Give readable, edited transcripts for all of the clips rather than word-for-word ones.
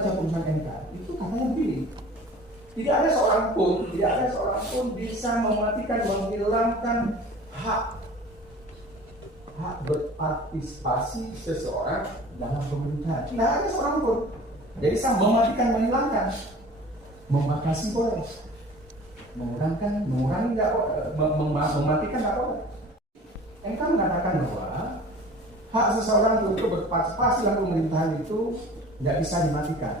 membaca putusan MK itu katanya begini, tidak ada seorang pun bisa mematikan, menghilangkan hak berpartisipasi seseorang dalam pemerintahan. Tidak ada seorang pun. Jadi bisa mematikan, menghilangkan, membatasi boleh, mengurangi nggak, mematikan nggak boleh. MK mengatakan bahwa hak seseorang untuk berpartisipasi dalam pemerintahan itu tidak bisa dimatikan.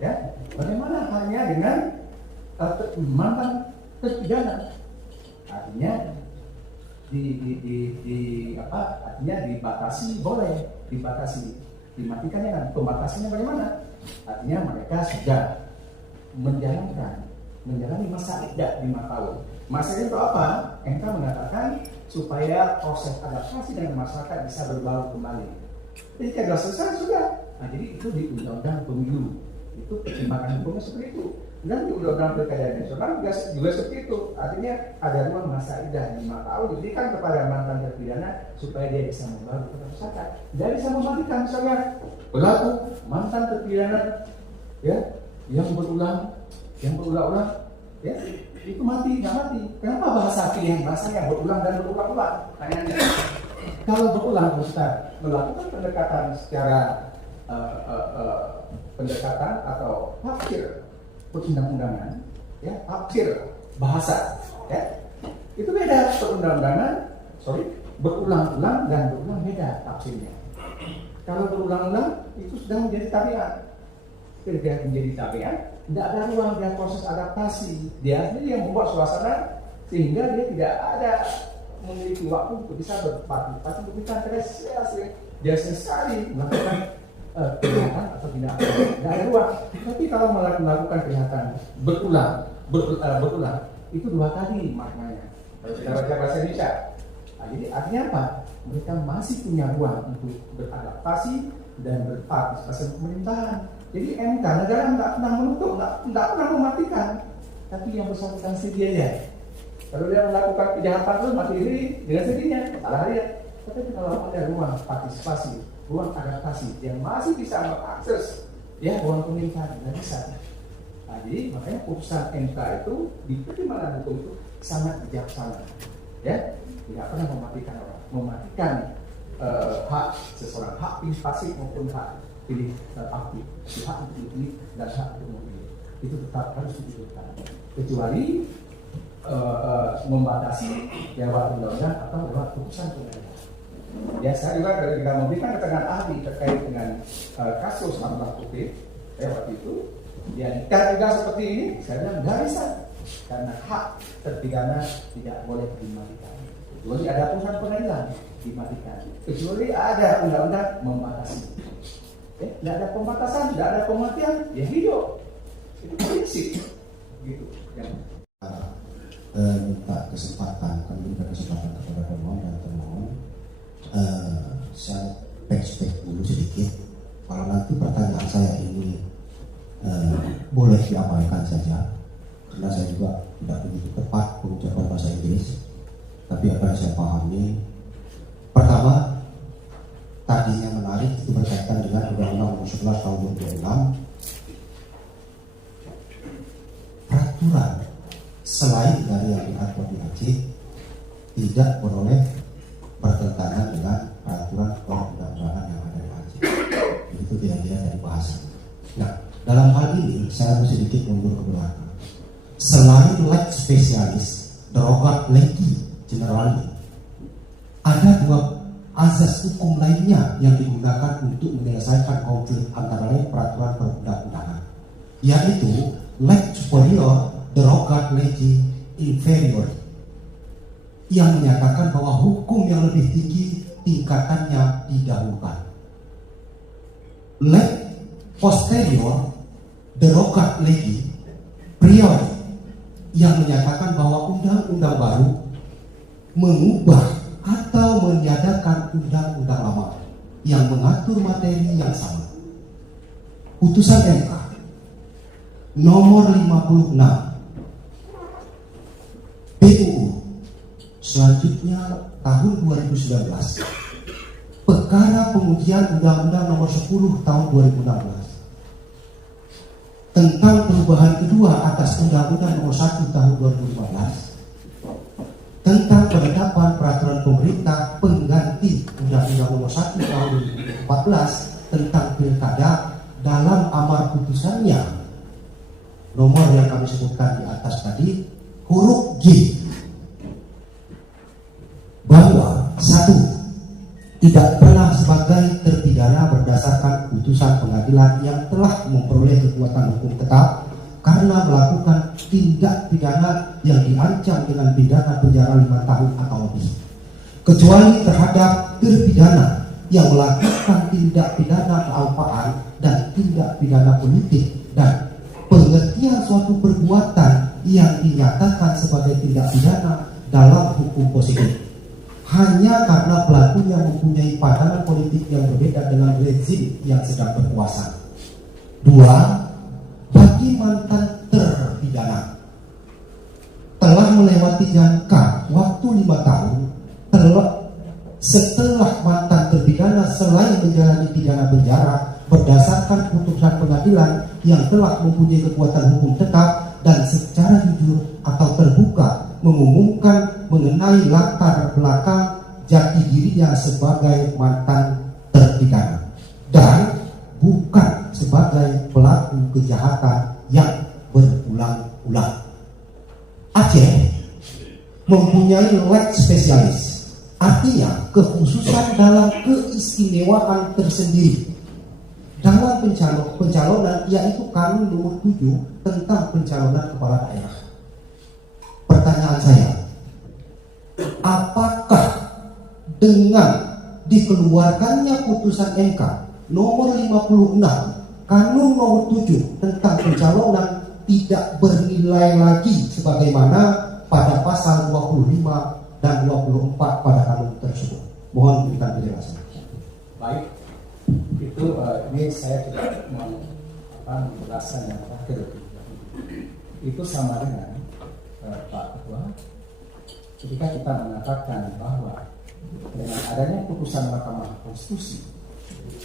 Ya, bagaimana halnya dengan mantan terpidana? Artinya artinya dibatasi boleh, dimatikannya kan, pembatasannya bagaimana? Artinya mereka sudah menjalani masa iddah 5 tahun. Masa itu apa? MK mengatakan supaya proses adaptasi dengan masyarakat bisa berbaur kembali. Jadi kalau selesai sudah. Nah, jadi itu di Undang-Undang Pemilu itu pertimbangan hukumnya seperti itu. Dan di Undang-Undang Pilkada Nasional juga seperti itu. Artinya ada ruang masa iddah 5 tahun diberikan kepada mantan terpidana supaya dia bisa membaur ke masyarakat. Dia bisa mematikan misalnya pelaku mantan terpidana ya yang berulang ya itu mati nggak mati. Kenapa pilihan bahasa yang berulang dan berulang-ulang? Tanyanya. Kalau berulang Ustaz melakukan pendekatan secara pendekatan atau tafsir perundang-undangan, ya tafsir bahasa, ya itu beda perundang-undangan, berulang-ulang dan berulang beda tafsirnya. Kalau berulang-ulang itu sudah menjadi tabiat, ketika menjadi tabiat, tidak ada ruang dan proses adaptasi. Dia sendiri yang membuat suasana sehingga dia tidak ada memiliki waktu untuk bisa berpartisipasi untuk bisa terrealisasi. Dia sekali melakukan kejahatan atau tidak ada ruang. Tapi kalau melakukan kejahatan berulang itu 2 kali maknanya. Kalau kita baca bahasa Indonesia, nah, jadi artinya apa? Mereka masih punya ruang untuk beradaptasi dan berpartisipasi pemerintahan. Jadi MK negara tidak pernah menutup, tidak pernah mematikan, tapi yang bersangkutan sendiri aja. Kalau dia melakukan kejahatan itu mati diri dengan sendirinya, salah dia. Tapi kalau ada ruang partisipasi, ruang adaptasi yang masih bisa mengakses ya ruang pemerintahan, tidak bisa. Nah, jadi makanya putusan MK itu di pertimbangan hukum itu sangat bijaksana, ya tidak pernah mematikan orang, mematikan hak seseorang, hak pilih pasif maupun hak pilih aktif, hak untuk pilih dan hak untuk memilih itu tetap harus diberikan, kecuali membatasi lewat undang-undang atau lewat putusan pengadilan. Ya, saya juga ketika memberikan keterangan ahli terkait dengan kasus Abdullah Putih, waktu itu, ya juga seperti ini, saya bilang nggak bisa, karena hak terpidana tidak boleh dimatikan. Kecuali ada putusan pengadilan dimatikan, kecuali ada undang-undang membatasi. Tidak ada pembatasan, tidak ada pematian, ya hidup. Itu prinsip, gitu. Ya. Minta kesempatan, kami minta kesempatan kepada pemohon dan termohon. Saya back dulu sedikit. Kalau nanti pertanyaan saya ini boleh diabaikan saja, karena saya juga tidak begitu tepat mengucapkan bahasa Inggris. Tapi apa yang saya pahami, pertama, tadinya menarik itu berkaitan dengan Undang-Undang Nomor 11 Tahun 2006. Peraturan selain dari yang diatur di Aceh tidak boleh bertentangan dengan peraturan perundang-undangan yang ada di Aceh. Itu kira-kira dari bahasa. Nah, dalam hal ini saya harus sedikit mundur ke belakang. Selain leg spesialis, derogat legi generali, ada 2 azas hukum lainnya yang digunakan untuk menyelesaikan konflik antara lain peraturan perundang-undangan, yaitu leg superior, derogat legi inferior, yang menyatakan bahwa hukum yang lebih tinggi tingkatannya didahulukan. Leg posterior, derogat legi prior, yang menyatakan bahwa undang-undang baru mengubah atau meniadakan undang-undang lama yang mengatur materi yang sama. Putusan MK nomor 56 PUU selanjutnya tahun 2019, perkara pengujian Undang-Undang Nomor 10 tahun 2016, tentang perubahan kedua atas Undang-Undang Nomor 1 Tahun 2015 tentang penetapan peraturan pemerintah pengganti Undang-Undang Nomor 1 Tahun 2014 tentang pilkada dalam amar putusannya nomor yang kami sebutkan di atas tadi, huruf G, bahwa satu, tidak pernah sebagai terpidana berdasarkan putusan pengadilan yang telah memperoleh kekuatan hukum tetap karena melakukan tindak pidana yang diancam dengan pidana penjara 5 tahun atau lebih, kecuali terhadap terpidana yang melakukan tindak pidana kealpaan dan tindak pidana politik, dan pengertian suatu perbuatan yang dinyatakan sebagai tindak pidana dalam hukum positif hanya karena pelakunya mempunyai pandangan politik yang berbeda dengan rezim yang sedang berkuasa. Dua, bagi mantan terpidana telah melewati jangka waktu 5 tahun setelah mantan terpidana selain menjalani pidana penjara berdasarkan putusan pengadilan yang telah mempunyai kekuatan hukum tetap dan secara jujur atau terbuka mengumumkan mengenai latar belakang jati dirinya sebagai mantan terpidana dan bukan sebagai pelaku kejahatan yang berulang-ulang. Aceh mempunyai leg spesialis, artinya kekhususan dalam keistimewaan tersendiri dalam pencalonan, yaitu Kanun Nomor 7 tentang pencalonan kepala daerah. Pertanyaan saya, apakah dengan dikeluarkannya putusan MK nomor 56 Kanun Nomor 7 tentang pencalonan tidak bernilai lagi sebagaimana pada pasal 25 dan 24 pada kanun tersebut? Mohon berikan penjelasan. Baik, itu ini saya tidak mau menjelaskan yang terakhir. Itu sama dengan Pak Ketua, ketika kita mengatakan bahwa dengan adanya putusan Mahkamah Konstitusi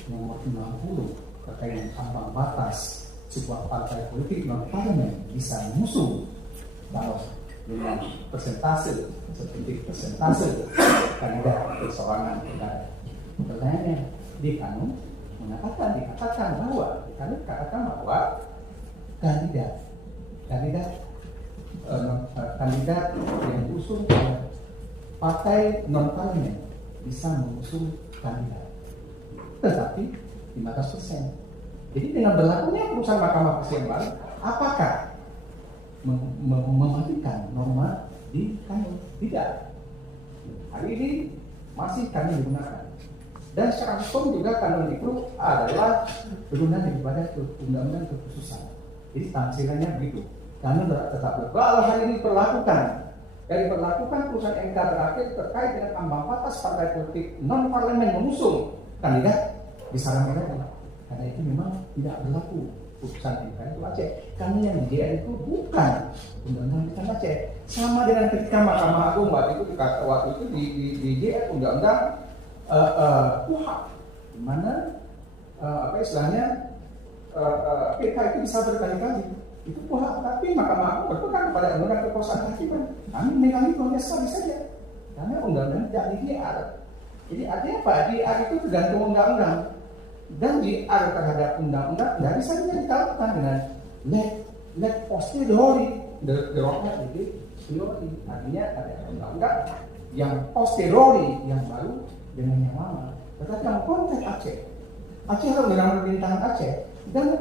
nomor 50 terkait dengan ambang batas sebuah partai politik non parlemen bisa mengusung kalau dengan persentase seperti persentase kandidat perseorangan pilkada. Pertanyaannya, di kanun dikatakan bahwa kandidat yang diusung oleh partai non parlemen bisa mengusung kandidat, tetapi 15%. Jadi dengan berlakunya putusan Mahkamah Konstitusi baru, apakah mematikan norma di kanun? Tidak. Hari ini masih kami digunakan. Dan secara hukum juga kanun itu adalah turunan daripada undang-undang kekhususan. Jadi tampilannya begitu. Kanun tetap berlaku. Kalau hari ini diperlakukan putusan MK terakhir terkait dengan ambang batas partai politik non parlemen mengusung kandidat disarankan lagi. Karena itu memang tidak berlaku putusan MK itu Aceh. Karena yang di JR itu bukan undang-undang di Aceh. Sama dengan ketika Mahkamah Agung waktu itu di JR undang-undang KUHP, di mana PK itu bisa berkali-kali. Itu KUHP, tapi Mahkamah Agung berpegang pada undang-undang kekuasaan kehakiman. Kami mengalami hanya sekali saja, karena undang-undang tidak di JR. Jadi artinya apa? JR itu tergantung undang-undang, dan JR terhadap undang-undang tidak bisa dikatakan dengan leg posteriori, derognya jadi posteriori. Artinya ada undang-undang yang posteriori yang baru dengan yang lama. Tetapi dalam konteks Aceh adalah undang pemerintahan Aceh, dan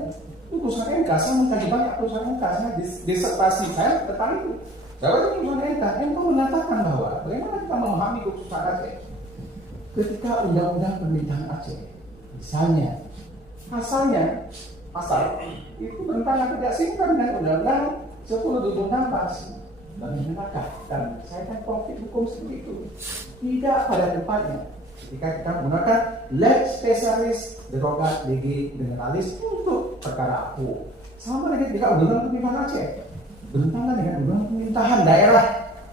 putusan MK, saya mengkaji banyak putusan MK, saya disertasi saya tentang itu. Saya putusan MK menyatakan bahwa bagaimana kita memahami putusan Aceh ketika undang-undang pemerintahan Aceh, misalnya pasal itu bertentangan tidak sinkron dengan undang-undang 10/2016. Dan saya kan konflik hukum seperti itu tidak pada tempatnya ketika kita menggunakan leg spesialis derogat lege generalis untuk perkara aku. Sama dengan ketika undang-undang pemerintahan Aceh bertentangan dengan undang-undang pemerintahan daerah,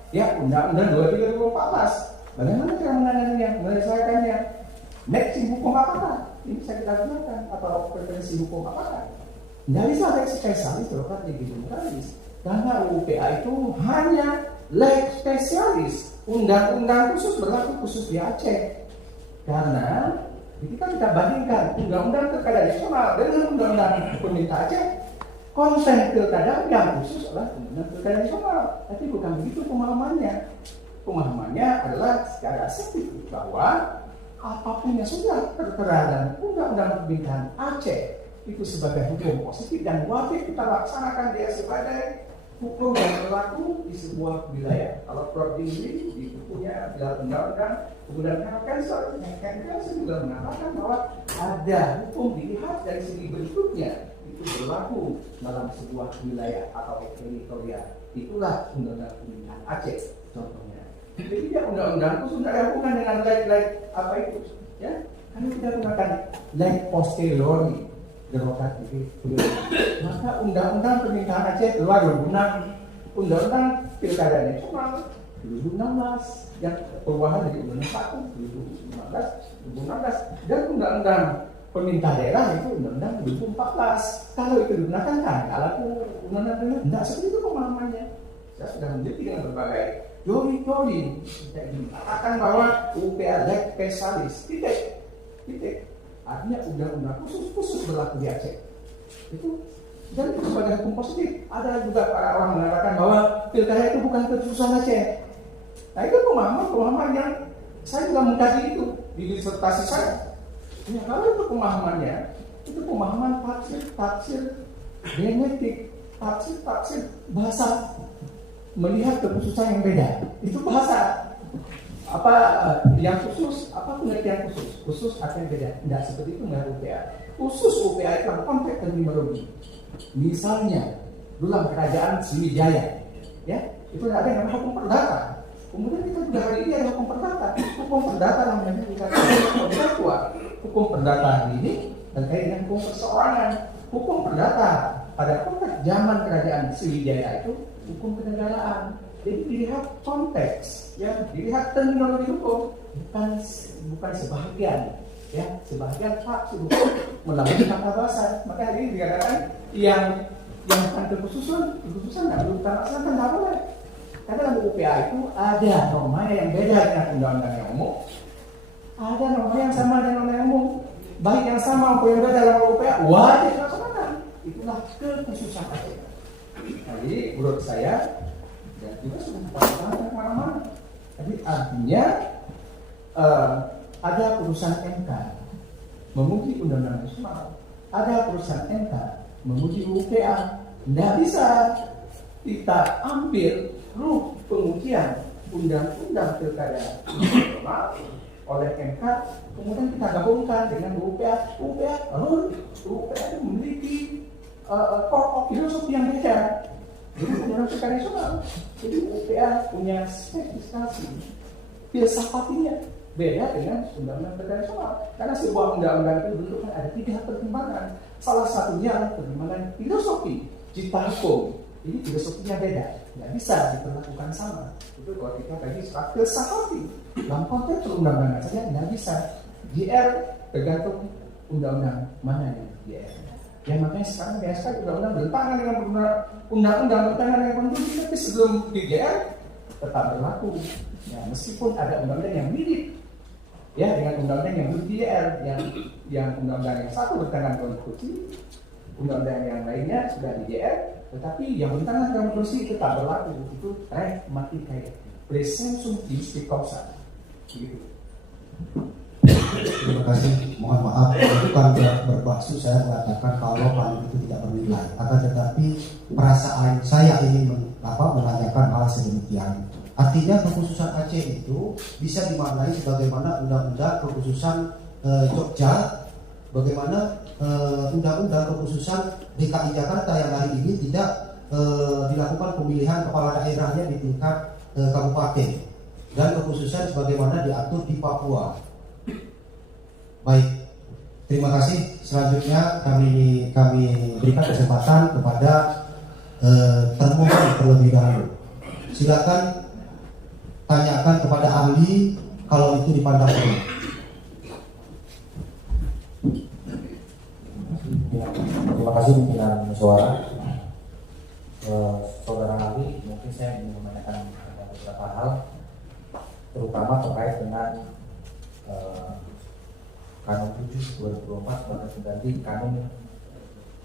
ya undang-undang 23/2014. Bagaimana cara menanganinya, menyelesaikannya? Matching hukum apakah ini bisa kita gunakan atau preferensi hukum apakah? Nggak bisa leg spesialis terlepas di generalis. Karena UPA itu hanya leg spesialis. Undang-undang khusus berlaku khusus di Aceh. Karena kita bandingkan undang-undang pilkada nasional dengan undang-undang pemerintah Aceh. Konten pilkada yang khusus adalah undang-undang pilkada nasional. Tapi bukan begitu pemahamannya. Pemahamannya adalah secara saintifik bahwa apapun yang sudah tertera dalam undang-undang pemerintahan Aceh itu sebagai hukum positif dan wajib kita laksanakan dia sebagai hukum yang berlaku di sebuah wilayah. Kalau Prof. Dingli di bukunya dalam undang-undang kemudian Cancer juga mengatakan bahwa ada hukum dilihat dari segi bentuknya itu berlaku dalam sebuah wilayah atau teritorial. Itulah undang-undang pemerintahan Aceh contohnya. Jadi dia undang-undang khusus tidak ada hubungan dengan leg apa itu, ya? Karena kita gunakan leg posteriori demokrat itu. Maka undang-undang pemerintahan Aceh keluar 2006, undang-undang pilkada nasional 2016 yang perubahan dari undang-undang 1 2016 dan undang-undang pemerintah daerah itu undang-undang 2014. Kalau itu digunakan kan kalau undang-undang tidak seperti itu pemahamannya. Saya sudah meneliti dengan berbagai teori mengatakan bahwa UPA leg spesialis titik. Artinya undang-undang khusus berlaku di Aceh. Itu dan itu sebagai hukum positif. Ada juga para orang mengatakan bahwa pilkada itu bukan kekhususan Aceh. Nah itu pemahaman yang saya juga mengkaji itu di disertasi saya. Ya, kalau itu pemahamannya, itu pemahaman tafsir genetik, tafsir bahasa melihat kekhususan yang beda. Itu bahasa apa yang khusus, apa pengertian khusus artinya beda. Tidak seperti itu dengan UPA. Khusus UPA itu konteks terminologi. Misalnya dalam kerajaan Sriwijaya, ya itu ada yang namanya hukum perdata. Kemudian kita juga hari ini ada hukum perdata. Hukum perdata namanya juga hukum perdata hari ini terkait dengan hukum perseorangan. Hukum perdata pada konteks zaman kerajaan Sriwijaya itu hukum kenegaraan. Jadi dilihat konteks, ya, dilihat terminologi hukum, bukan sebahagian, ya, sebahagian hak hukum melalui kata bahasa. Maka hari ini dikatakan yang bukan kekhususan nggak perlu kita laksanakan, nggak boleh. Karena dalam UPA itu ada normanya yang beda dengan undang-undang yang umum, ada norma yang sama dengan undang yang umum, baik yang sama maupun yang beda dalam UPA wajib dilaksanakan. Itulah kekhususan Aceh. Jadi menurut saya dan juga sudah dipasangkan kemana-mana. Jadi artinya ada putusan MK memuji undang-undang nasional, ada putusan MK memuji UPA. Tidak bisa kita ambil ruh pengujian undang-undang pilkada nasional oleh MK, kemudian kita gabungkan dengan UPA. UPA itu memiliki core of philosophy yang beda. Jadi undang-undang pilkada nasional. Jadi UPA punya spesifikasi filsafatnya beda dengan undang-undang pilkada nasional. Karena sebuah undang-undang itu bentuknya ada 3 pertimbangan. Salah satunya pertimbangan filosofi, cita hukum. Ini filosofinya beda, nggak bisa diperlakukan sama. Itu kalau kita bagi secara filsafafi dalam konteks perundang-undangan saja nggak bisa. GR tergantung undang-undang mana yang GR. Ya makanya sekarang biasa undang-undang bertentangan dengan undang-undang bertentangan dengan konstitusi, tapi sebelum di GR tetap berlaku. Ya meskipun ada undang-undang yang mirip, ya dengan undang-undang yang di GR, yang undang-undang yang satu bertentangan dengan konstitusi, undang-undang yang lainnya sudah di GR, tetapi yang bertentangan dengan konstitusi tetap berlaku. Itu mati kayak presumption isti causa. Gitu. Terima kasih. Mohon maaf, bukan bermaksud saya mengatakan kalau paling itu tidak bernilai. Akan tetapi perasaan saya ingin menanyakan hal sedemikian. Artinya kekhususan Aceh itu bisa dimaknai sebagaimana undang-undang kekhususan Jogja, bagaimana undang-undang kekhususan DKI Jakarta yang hari ini tidak dilakukan pemilihan kepala daerahnya di tingkat kabupaten, dan kekhususan sebagaimana diatur di Papua. Baik, terima kasih. Selanjutnya kami berikan kesempatan kepada termohon terlebih dahulu. Silakan tanyakan kepada ahli kalau itu dipandang perlu. Terima kasih pimpinan musyawarah. Saudara Ali, mungkin saya ingin menanyakan beberapa hal, terutama terkait dengan Kanun 7 2024 sebagai pengganti Kanun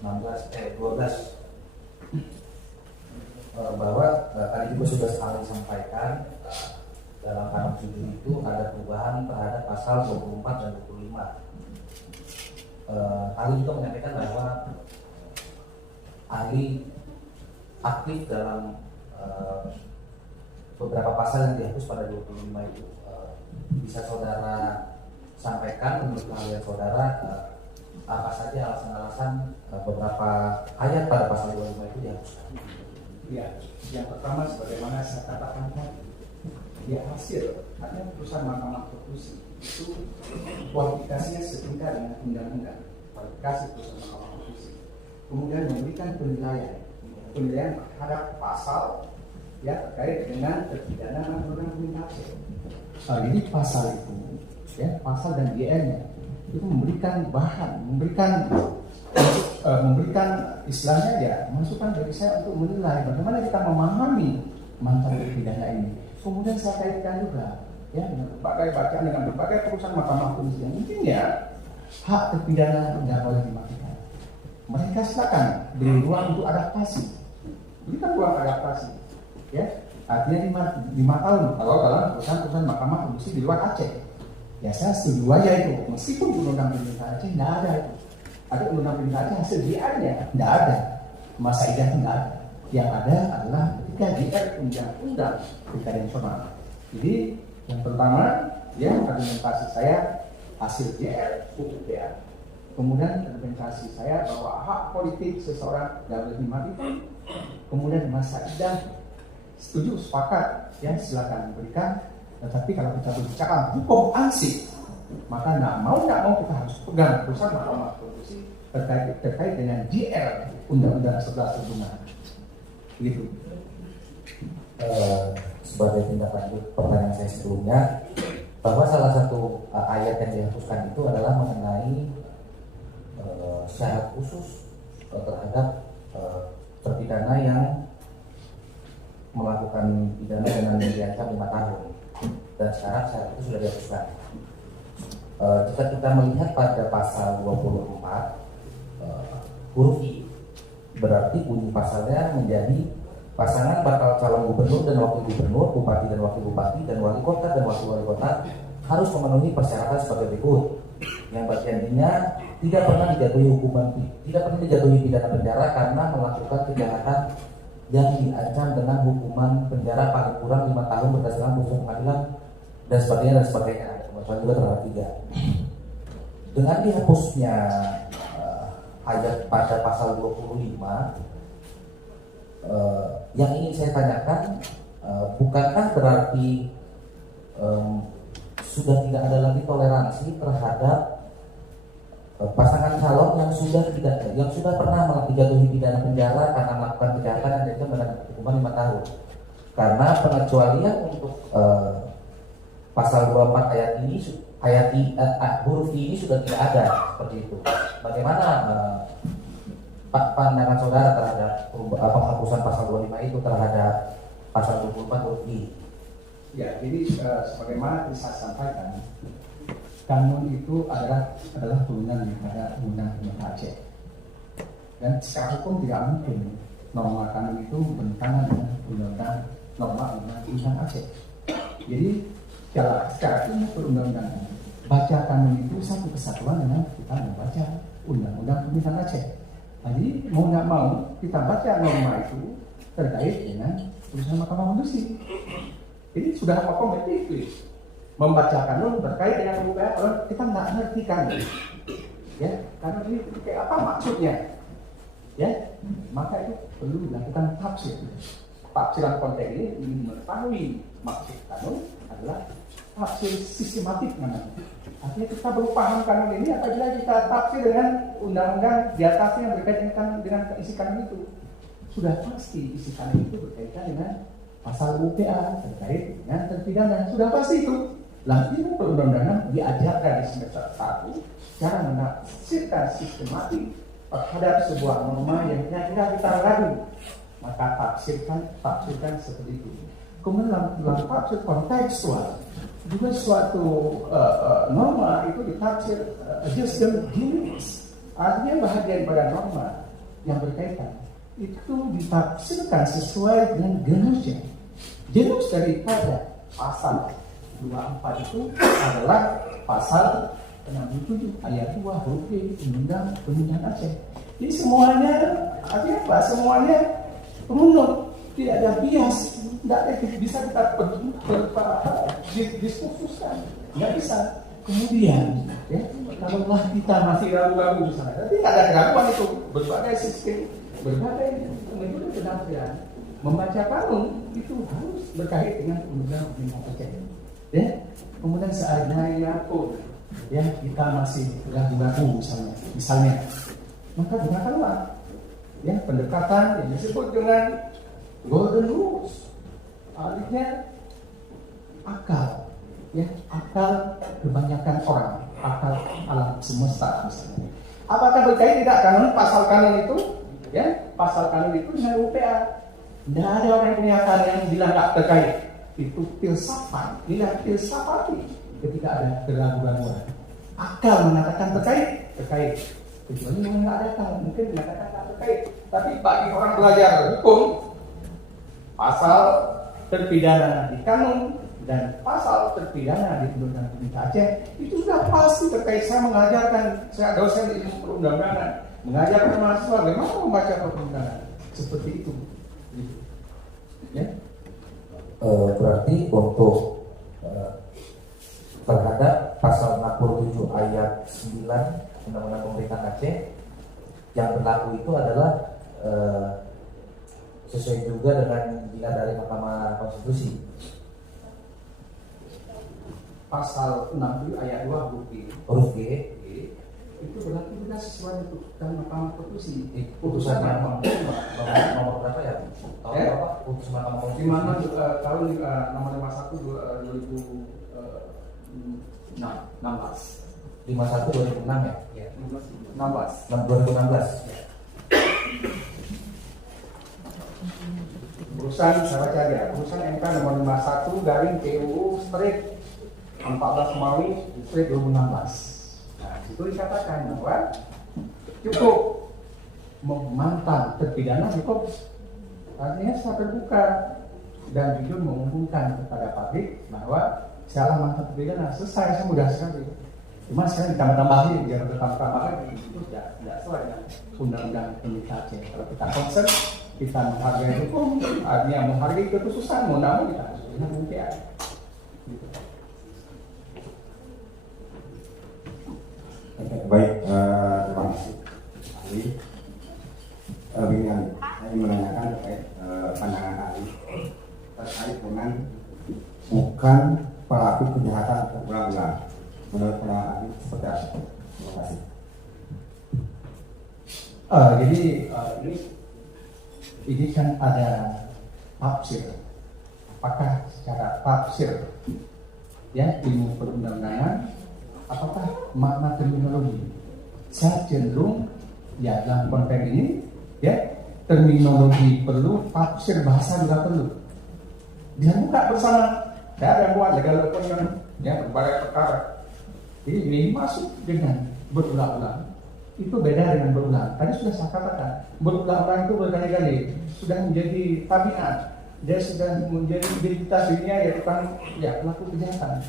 12 bahwa tadi juga sudah sekali disampaikan dalam Kanun 7 itu ada perubahan terhadap pasal 24 dan 25. Ali juga menyampaikan bahwa Ali aktif dalam beberapa pasal yang dihapus pada 25 itu. Bisa saudara sampaikan menurut kalian saudara apa saja alasan-alasan beberapa ayat pada pasal 25 itu dihapuskan? Ya, yang pertama sebagaimana saya katakan tadi, ya hasil artinya putusan Mahkamah Konstitusi itu kualifikasinya setingkat dengan undang-undang, kualifikasi putusan Mahkamah Konstitusi, kemudian memberikan penilaian terhadap pasal ya terkait dengan terpidana dan undang-undang Aceh. Jadi pasal itu, ya pasal dan GN-nya itu memberikan bahan, memberikan istilahnya ya masukan dari saya untuk menilai bagaimana kita memahami mantan terpidana ini. Kemudian saya kaitkan juga ya dengan berbagai bacaan dengan berbagai putusan Mahkamah Konstitusi yang mungkin ya hak terpidana tidak boleh dimatikan. Mereka silakan beri ruang untuk adaptasi, berikan ruang adaptasi, ya artinya 5 tahun kalau dalam putusan Mahkamah Konstitusi di luar Aceh. Ya saya setuju aja itu, meskipun undang-undang pemerintahan Aceh tidak ada itu. Ada undang-undang pemerintahan Aceh hasil GR-nya tidak ada, masa idah tidak ada. Yang ada adalah ketika GR undang-undang pilkada nasional. Jadi yang pertama ya argumentasi saya hasil GR UPA. Kemudian argumentasi saya bahwa hak politik seseorang tidak boleh dimatikan. Kemudian masa idah setuju sepakat ya silakan diberikan. Tetapi kalau kita berbicara hukum ansih, maka nggak mau kita harus pegang putusan Mahkamah Konstitusi terkait dengan GR Undang-Undang 11 Perhubungan. Begitu. Sebagai tindak lanjut pertanyaan saya sebelumnya, bahwa salah satu ayat yang dihapuskan itu adalah mengenai syarat khusus terhadap terpidana yang melakukan pidana dengan diancam 5 tahun. Dan sekarang syarat itu sudah dihapuskan. Jika kita melihat pada pasal 24 huruf I, berarti bunyi pasalnya menjadi pasangan bakal calon gubernur dan wakil gubernur, bupati dan wakil bupati, dan wali kota dan wakil wali kota harus memenuhi persyaratan sebagai berikut. Yang bagian ininya tidak pernah dijatuhi pidana penjara karena melakukan kejahatan yang diancam dengan hukuman penjara paling kurang 5 tahun berdasarkan putusan pengadilan dan sebagainya. Kemudian juga terhadap 3. Dengan dihapusnya ayat pada pasal 25, yang ingin saya tanyakan, bukankah berarti sudah tidak ada lagi toleransi terhadap pasangan calon yang sudah pernah dijatuhi pidana penjara karena melakukan kejahatan yang diancam dengan hukuman 5 tahun? Karena pengecualian untuk pasal 24 huruf I ini sudah tidak ada seperti itu. Bagaimana pandangan saudara terhadap penghapusan pasal 25 itu terhadap pasal 24 huruf I? Ya, jadi sebagaimana tadi saya sampaikan, kanun itu adalah turunan daripada Undang-Undang Aceh. Dan secara hukum tidak mungkin norma kanun itu bertentangan dengan undang-undang norma Undang-Undang Aceh. Jadi secara ilmu perundang-undangan, baca kanun itu satu kesatuan dengan kita membaca Undang-Undang Pemerintahan Aceh. Jadi mau nggak mau kita baca norma itu terkait dengan putusan Mahkamah Konstitusi. Ini sudah otomatis membaca kanun terkait dengan UPA kalau kita nggak ngerti kanun, ya kanun ini kayak apa maksudnya, ya maka itu perlu dilakukan tafsir. Tafsiran konteks ini ingin mengetahui maksud kanun adalah tafsir sistematik namanya. Artinya kita baru paham kanun ini apabila kita tafsir dengan undang-undang di atasnya yang berkaitan dengan isi kanun itu. Sudah pasti isi kanun itu berkaitan dengan pasal UPA terkait dengan terpidana. Sudah pasti itu. Lalu ilmu perundang-undangan diajarkan di semester 1 cara menafsirkan sistematik terhadap sebuah norma yang kira-kira kita ragu, maka tafsirkan seperti itu. Kemudian dalam tafsir kontekstual juga suatu norma itu ditafsir adjustment genus, artinya bahagian pada norma yang berkaitan itu ditafsirkan sesuai dengan genusnya. Genus daripada pasal 24 itu adalah pasal 67 ayat 2 huruf D Undang Aceh. Jadi semuanya artinya apa? Semuanya runut, tidak ada bias, tidak bisa kita diskusikan, nggak bisa. Kemudian, ya, kalaulah kita masih ragu-ragu di sana, tapi tidak ada keraguan itu berbagai sistem, berbagai metode penafsiran. Membaca kanun itu harus berkait dengan undang-undang Aceh. Ya, kemudian seandainya ya kita masih ragu-ragu misalnya, maka gunakanlah ya pendekatan yang disebut dengan golden rules, artinya akal, ya akal kebanyakan orang, akal alam semesta misalnya. Apakah berkait tidak pasal kanun itu, ya pasal kanun itu dengan UPA? Tidak ada orang yang punya akal yang bilang tidak terkait. Itu filsafat, nilai filsafati ketika ada keraguan-keraguan. Akal mengatakan terkait. Kecuali yang nggak ada akal, mungkin mengatakan tak terkait. Tapi bagi orang belajar hukum, pasal terpidana di kanun dan pasal terpidana di Undang-Undang Aceh itu sudah pasti terkait. Saya dosen ilmu perundang-undangan, mengajarkan mahasiswa bagaimana membaca perundangan seperti itu. Ya. Berarti untuk terhadap pasal 67 ayat 9 Undang-Undang Pemerintahan Aceh yang berlaku itu adalah sesuai juga dengan bila dari Mahkamah Konstitusi. Pasal 67 ayat 2 huruf G itu berlaku juga sesuai dengan Mahkamah Konstitusi. Putusan nomor berapa ya? Berapa? Putusan Mahkamah Konstitusi. Di mana tahun nomor 51 2016. 51 2006 ya? Ya, 16. 2016. Urusan saya baca aja. Urusan MK nomor 51 garing PUU strip 14 Mawi strip 2016. Nah, itu dikatakan bahwa cukup memantau terpidana cukup, artinya secara terbuka dan jujur mengumumkan kepada publik bahwa salah mantan terpidana selesai, semudah sekali. Cuma sekarang ditambah-tambahin biar bertambah lagi, itu tidak sesuai dengan undang-undang Pemerintahan Aceh. Kalau kita concern, kita menghargai hukum, artinya menghargai keputusan, mau namun kita harus dengan UPA. Gitu. Baik, terima kasih. ahli. Saya menanyakan terkait pandangan ahli terkait dengan bukan pelaku kejahatan berulang-ulang. Menurut pandangan ahli seperti apa? Terima kasih. Jadi ini kan ada tafsir. Apakah secara tafsir ya ilmu perundang-undangan, apakah makna terminologi? Saya cenderung ya dalam konteks ini ya terminologi perlu, tafsir bahasa juga perlu. Dia buka bersama. Saya ada buat legal opinion ya berbagai perkara. Jadi ini masuk dengan berulang-ulang. Itu beda dengan berulang. Tadi sudah saya katakan, berulang-ulang itu berkali-kali sudah menjadi tabiat. Dia sudah menjadi identitas dirinya yaitu kan ya pelaku kejahatan.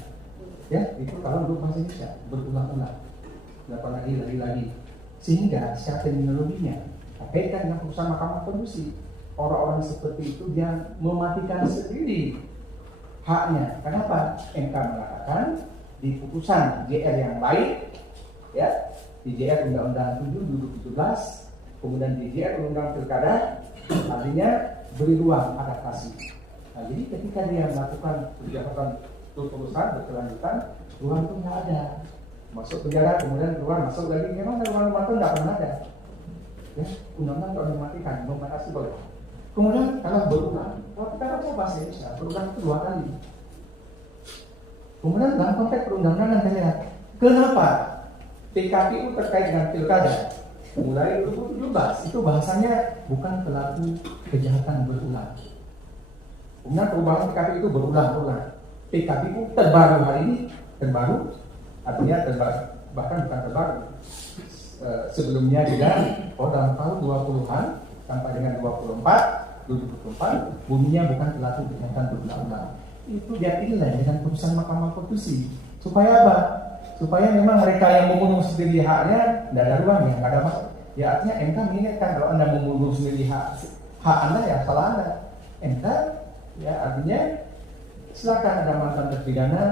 Ya, itu kalau belum bahasa Indonesia berulang-ulang. Dapat lagi. Sehingga secara terminologinya kaitkan dengan putusan Mahkamah Konstitusi. Orang-orang seperti itu dia mematikan sendiri haknya. Kenapa? MK mengatakan di putusan JR yang lain, ya, di JR Undang-Undang 7 2017, kemudian di JR Undang-Undang Pilkada, artinya beri ruang adaptasi. Nah, jadi ketika dia melakukan kejahatan terus-terusan berkelanjutan, ruang itu nggak ada. Masuk penjara, kemudian keluar, masuk lagi, memang ruang itu nggak pernah ada. Ya, undang-undang kalau dimatikan, membatasi boleh. Kemudian kalau berulang, kalau kita baca bahasa Indonesia, berulang itu 2 kali. Kemudian dalam konteks perundang-undangan saya lihat, kenapa PKPU terkait dengan pilkada, mulai 2017 itu bahasanya bukan pelaku kejahatan berulang. Kemudian perubahan PKP itu berulang-ulang. PKP itu terbaru hari ini, terbaru artinya terbaru, bahkan bukan terbaru. Sebelumnya juga dalam tahun 20-an sampai dengan 2024 bunyinya bukan pelaku kejahatan berulang-ulang. Itu dia nilai dengan putusan Mahkamah Konstitusi. Supaya apa? Supaya memang mereka yang membunuh sendiri haknya tidak ada ruangnya, tidak ada masalah. Ya artinya MK mengingatkan kalau Anda membunuh sendiri hak Anda ya salah Anda. MK ya artinya silakan ada mantan terpidana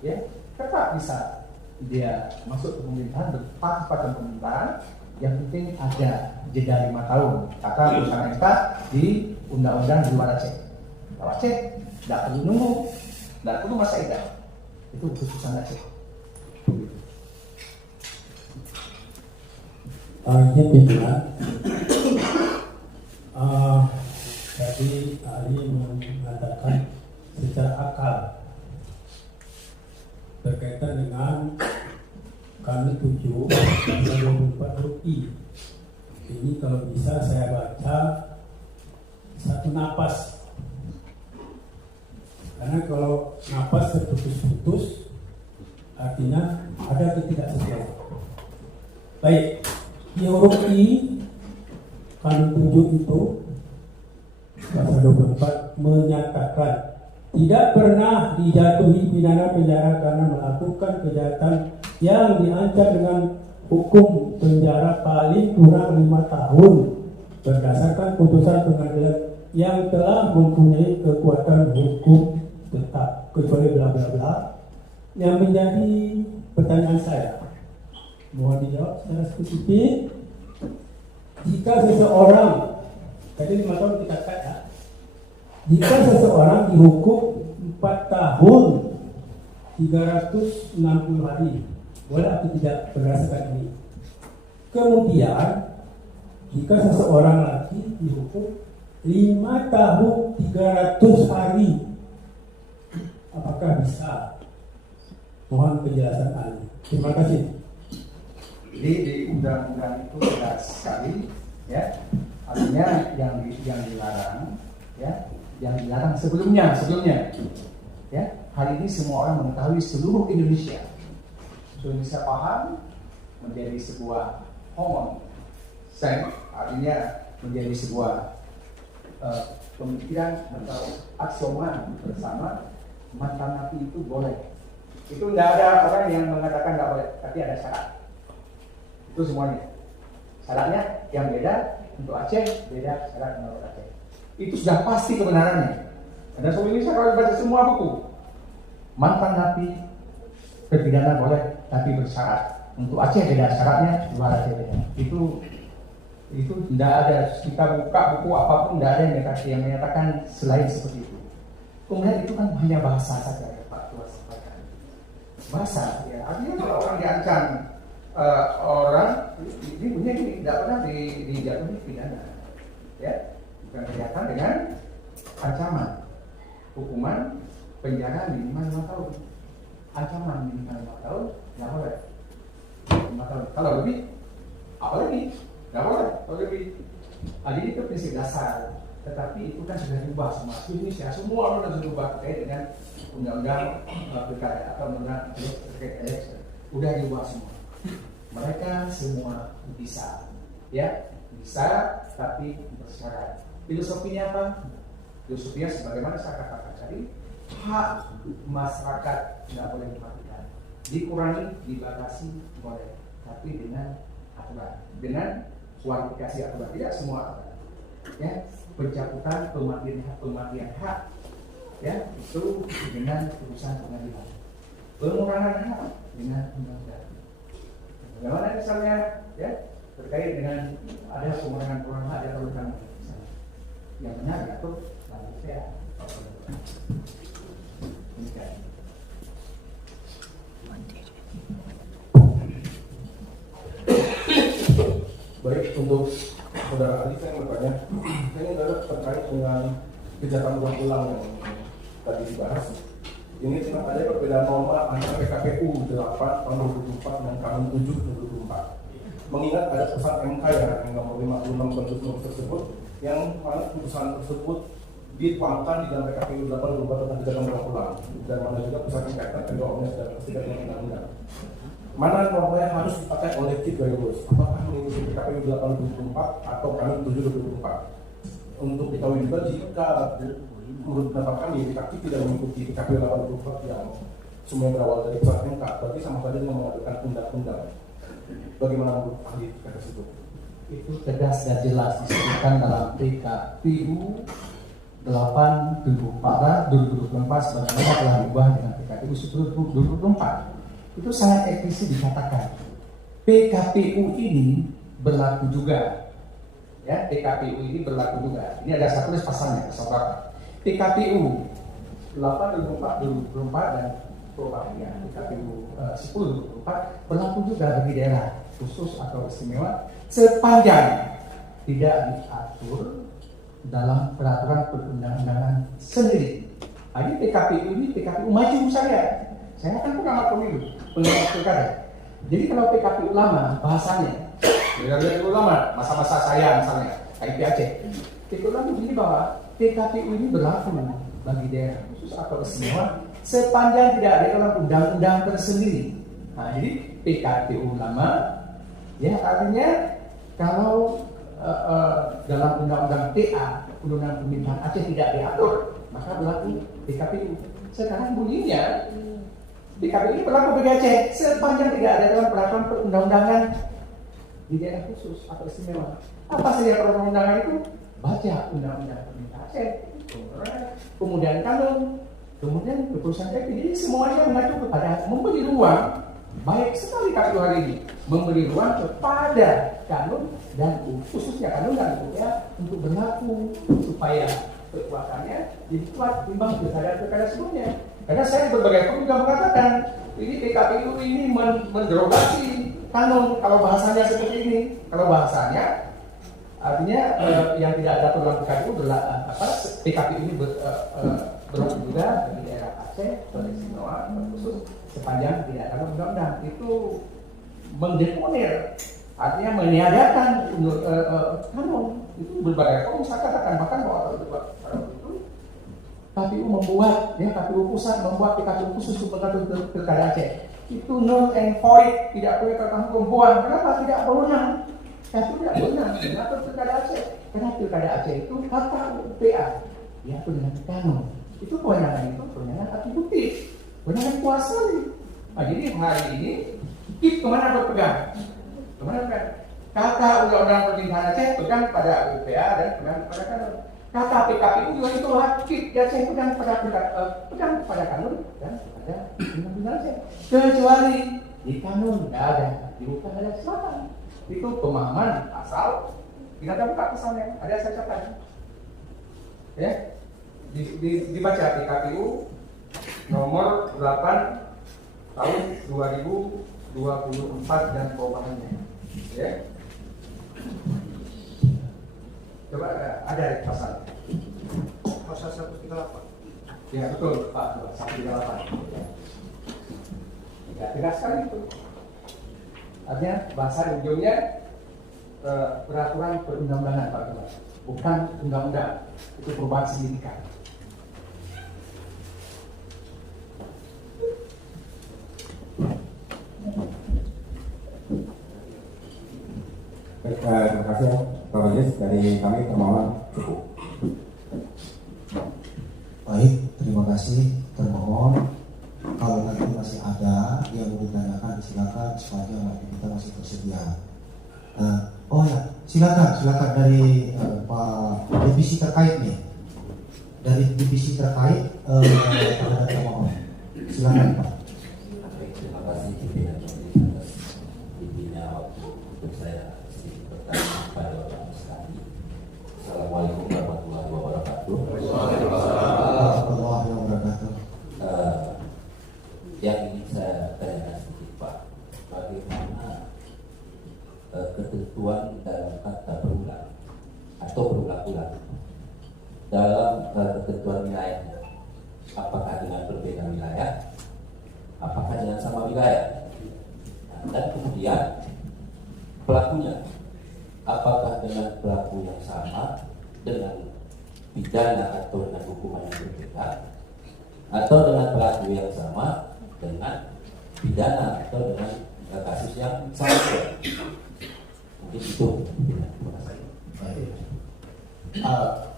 ya tetap bisa dia masuk ke pemerintahan, berpartisipasi pemerintahan. Yang penting ada jeda 5 tahun. Kata putusan MK di Undang-Undang di luar Aceh. Kalau Aceh tidak perlu nunggu, tidak perlu masa idah. Itu putusan Aceh. Izin pimpinan, tadi ahli mengatakan secara akal berkaitan dengan kami 7 dan 24 I. Ini kalau bisa saya baca satu napas, karena kalau napas terputus-putus artinya ada ketidaksesuaian. Baik, di huruf I kanun 7 itu pasal 24 menyatakan tidak pernah dijatuhi pidana penjara karena melakukan kejahatan yang diancam dengan hukum penjara paling kurang 5 tahun berdasarkan putusan pengadilan yang telah mempunyai kekuatan hukum tetap, kecuali bla bla bla. Yang menjadi pertanyaan saya, mohon dijawab secara spesifik. Jika seseorang, tadi 5 tahun kita kata, jika seseorang dihukum 4 tahun 360 hari, boleh atau tidak berdasarkan ini? Kemudian jika seseorang lagi dihukum 5 tahun 300 hari, apakah bisa? Mohon penjelasan ahli. Terima kasih. Jadi di undang-undang itu jelas sekali, ya. Artinya yang dilarang, ya, yang dilarang sebelumnya, ya. Hari ini semua orang mengetahui seluruh Indonesia paham menjadi sebuah common sense, artinya menjadi sebuah pemikiran atau aksioma bersama mantan napi itu boleh. Itu tidak ada orang yang mengatakan nggak boleh, tapi ada syarat. Itu semuanya. Syaratnya yang beda untuk Aceh, beda syarat menurut Aceh. Itu sudah pasti kebenarannya. Dan seluruh Indonesia kalau baca semua buku, mantan napi terpidana boleh, tapi bersyarat. Untuk Aceh beda syaratnya, luar Aceh beda. Itu tidak ada. Kita buka buku apapun tidak ada yang menyatakan selain seperti itu. Kemudian itu kan hanya bahasa saja ya Pak Tua sampaikan. Bahasa, ya. Artinya kalau orang diancam orang ini punya ini tidak pernah dijatuhi pidana, ya, bukan kejahatan dengan ancaman hukuman penjara minimal 5 tahun, ancaman minimal 5 tahun, nggak boleh 5 tahun. Kalau lebih, apalagi nggak boleh. Kalau lebih, ini itu prinsip dasar. Tetapi itu kan sudah diubah semua. Indonesia semua orang sudah diubah terkait dengan undang-undang pilkada atau undang terkait election. Udah diubah semua. Mereka semua bisa, ya, bisa, tapi bersyarat. Filosofinya apa? Filosofinya sebagaimana saya katakan tadi, hak masyarakat nggak boleh dimatikan, dikurangi, dibatasi boleh, tapi dengan aturan, dengan kualifikasi aturan, tidak semua aturan. Ya, pencabutan pematian hak, ya, itu dengan putusan pengadilan. Pengurangan hak dengan undang-undang. Bagaimana misalnya, ya, terkait dengan ada pengurangan hak, ada pengurangan yang benar diatur dalam PPA. Baik, untuk saudara Ali saya bertanya, ini adalah terkait dengan kejahatan berulang yang tadi dibahas. Ini memang ada perbedaan norma antara PKPU 8 tahun 2004 dan Kanun 7 2024. mengingat ada putusan MK ya yang nomor 56 tersebut, yang mana putusan tersebut dituangkan di dalam PKPU 84 tentang kejahatan berulang ulang, dan mana juga putusan MK kedua omnibus dan ketiga dengan undang-undang. Mana norma yang harus dipakai oleh Kip Gayus? Apakah mengikuti PKPU 8/2024 atau Kanun 7/2024? Untuk diketahui juga jika menurut pendapat kami PKP tidak mengikuti PKPU 8/2024 yang semua berawal dari putusan MK, berarti sama saja dengan mengajukan undang-undang. Bagaimana menurut ahli tersebut? Itu tegas dan jelas disebutkan dalam PKPU 8/2024 sebagaimana telah diubah dengan PKPU 10/2024. Itu sangat eksplisit dikatakan PKPU ini berlaku juga, ya, PKPU ini berlaku juga. Ini ada satu pasalnya, pasal berapa? PKPU 8/2024 dan ya, PKPU 10/2024 berlaku juga bagi daerah khusus atau istimewa sepanjang tidak diatur dalam peraturan perundang-undangan sendiri. Jadi PKPU ini PKPU maju saya kan pengamat pemilu, pengamat pilkada. Jadi kalau PKPU lama bahasanya, PKPU lama masa-masa saya misalnya KIP Aceh, PKPU lama ini bahwa PKPU ini berlaku bagi daerah khusus atau istimewa sepanjang tidak ada dalam undang-undang tersendiri. Nah, jadi PKPU lama, ya artinya kalau dalam undang-undang TA, undang-undang pemerintahan Aceh tidak diatur, maka berlaku PKPU. Sekarang bunyinya PKPU ini berlaku bagi Aceh sepanjang tidak ada dalam peraturan perundang-undangan di daerah khusus atau istimewa. Apa saja perundang-undangan itu? Baca undang-undang pemerintahan Aceh, kemudian kanun, kemudian keputusan PKPU. Jadi semuanya mengacu kepada memberi ruang, baik sekali KPU hari ini memberi ruang kepada kanun dan khususnya kanun dan UPA untuk berlaku supaya kekuatannya jadi kuat timbang pilkada sebelumnya. Karena saya di berbagai forum juga mengatakan ini PKPU ini menderogasi kanun kalau bahasanya seperti ini. Kalau bahasanya artinya yang tidak ada dalam PKPU adalah PKPU ini berlaku juga bagi daerah Aceh, istimewa khusus sepanjang tidak ada undang-undang. Itu mendeponir, artinya meniadakan kanun. Itu berbagai forum saya katakan, bahkan bahwa itu KPU membuat, ya KPU pusat membuat PKPU khusus untuk mengatur pilkada Aceh. Itu null and void, tidak boleh tertanggung pembuang. Kenapa tidak berwenang? KPU tidak berwenang mengatur pilkada Aceh. Karena pilkada Aceh itu kata UPA, ya dengan kanun. Itu kewenangan atributif, kewenangan kuasa. Nah, jadi hari ini KIP kemana berpegang? Kata undang-undang pemerintahan Aceh pegang pada UPA dan pegang pada kanun. Kata PKPU juga itu KIP Aceh pegang pada kanun dan pada undang-undang Aceh. Kecuali di kanun tidak ada, di UPA ada selatan. Itu pemahaman asal. Kita buka pasalnya, ada saya catat. Ya, dibaca PKPU nomor 8 tahun 2024 dan perubahannya. Ya. Coba ada pasal 138. Ya betul Pak, 138. Ya, tegas sekali itu. Artinya bahasa ujungnya peraturan perundang-undangan Pak Ketua, bukan undang-undang. Itu perubahan signifikan. Baik, terima kasih Pak Majelis, dari kami termohon cukup. Baik, terima kasih termohon. Kalau nanti masih ada yang mau ditanyakan, silakan sepanjang waktu kita masih tersedia. Oh ya, silakan dari Pak divisi terkait nih. Dari divisi terkait terhadap termohon. Silakan Pak. Terima kasih pimpinan waktu untuk saya bertanya pada Bapak sekali. Assalamualaikum warahmatullahi wabarakatuh. Warahmatullahi wabarakatuh. Yang ingin saya tanyakan sedikit Pak, bagaimana ketentuan dalam kata berulang atau berulang-ulang dalam ketentuan wilayahnya, apakah dengan berbeda wilayah, apakah dengan sama wilayah? Dan kemudian pelakunya, apakah dengan pelaku yang sama dengan pidana atau dengan hukuman yang berbeda, atau dengan pelaku yang sama dengan pidana atau dengan kasus yang sama. Mungkin itu.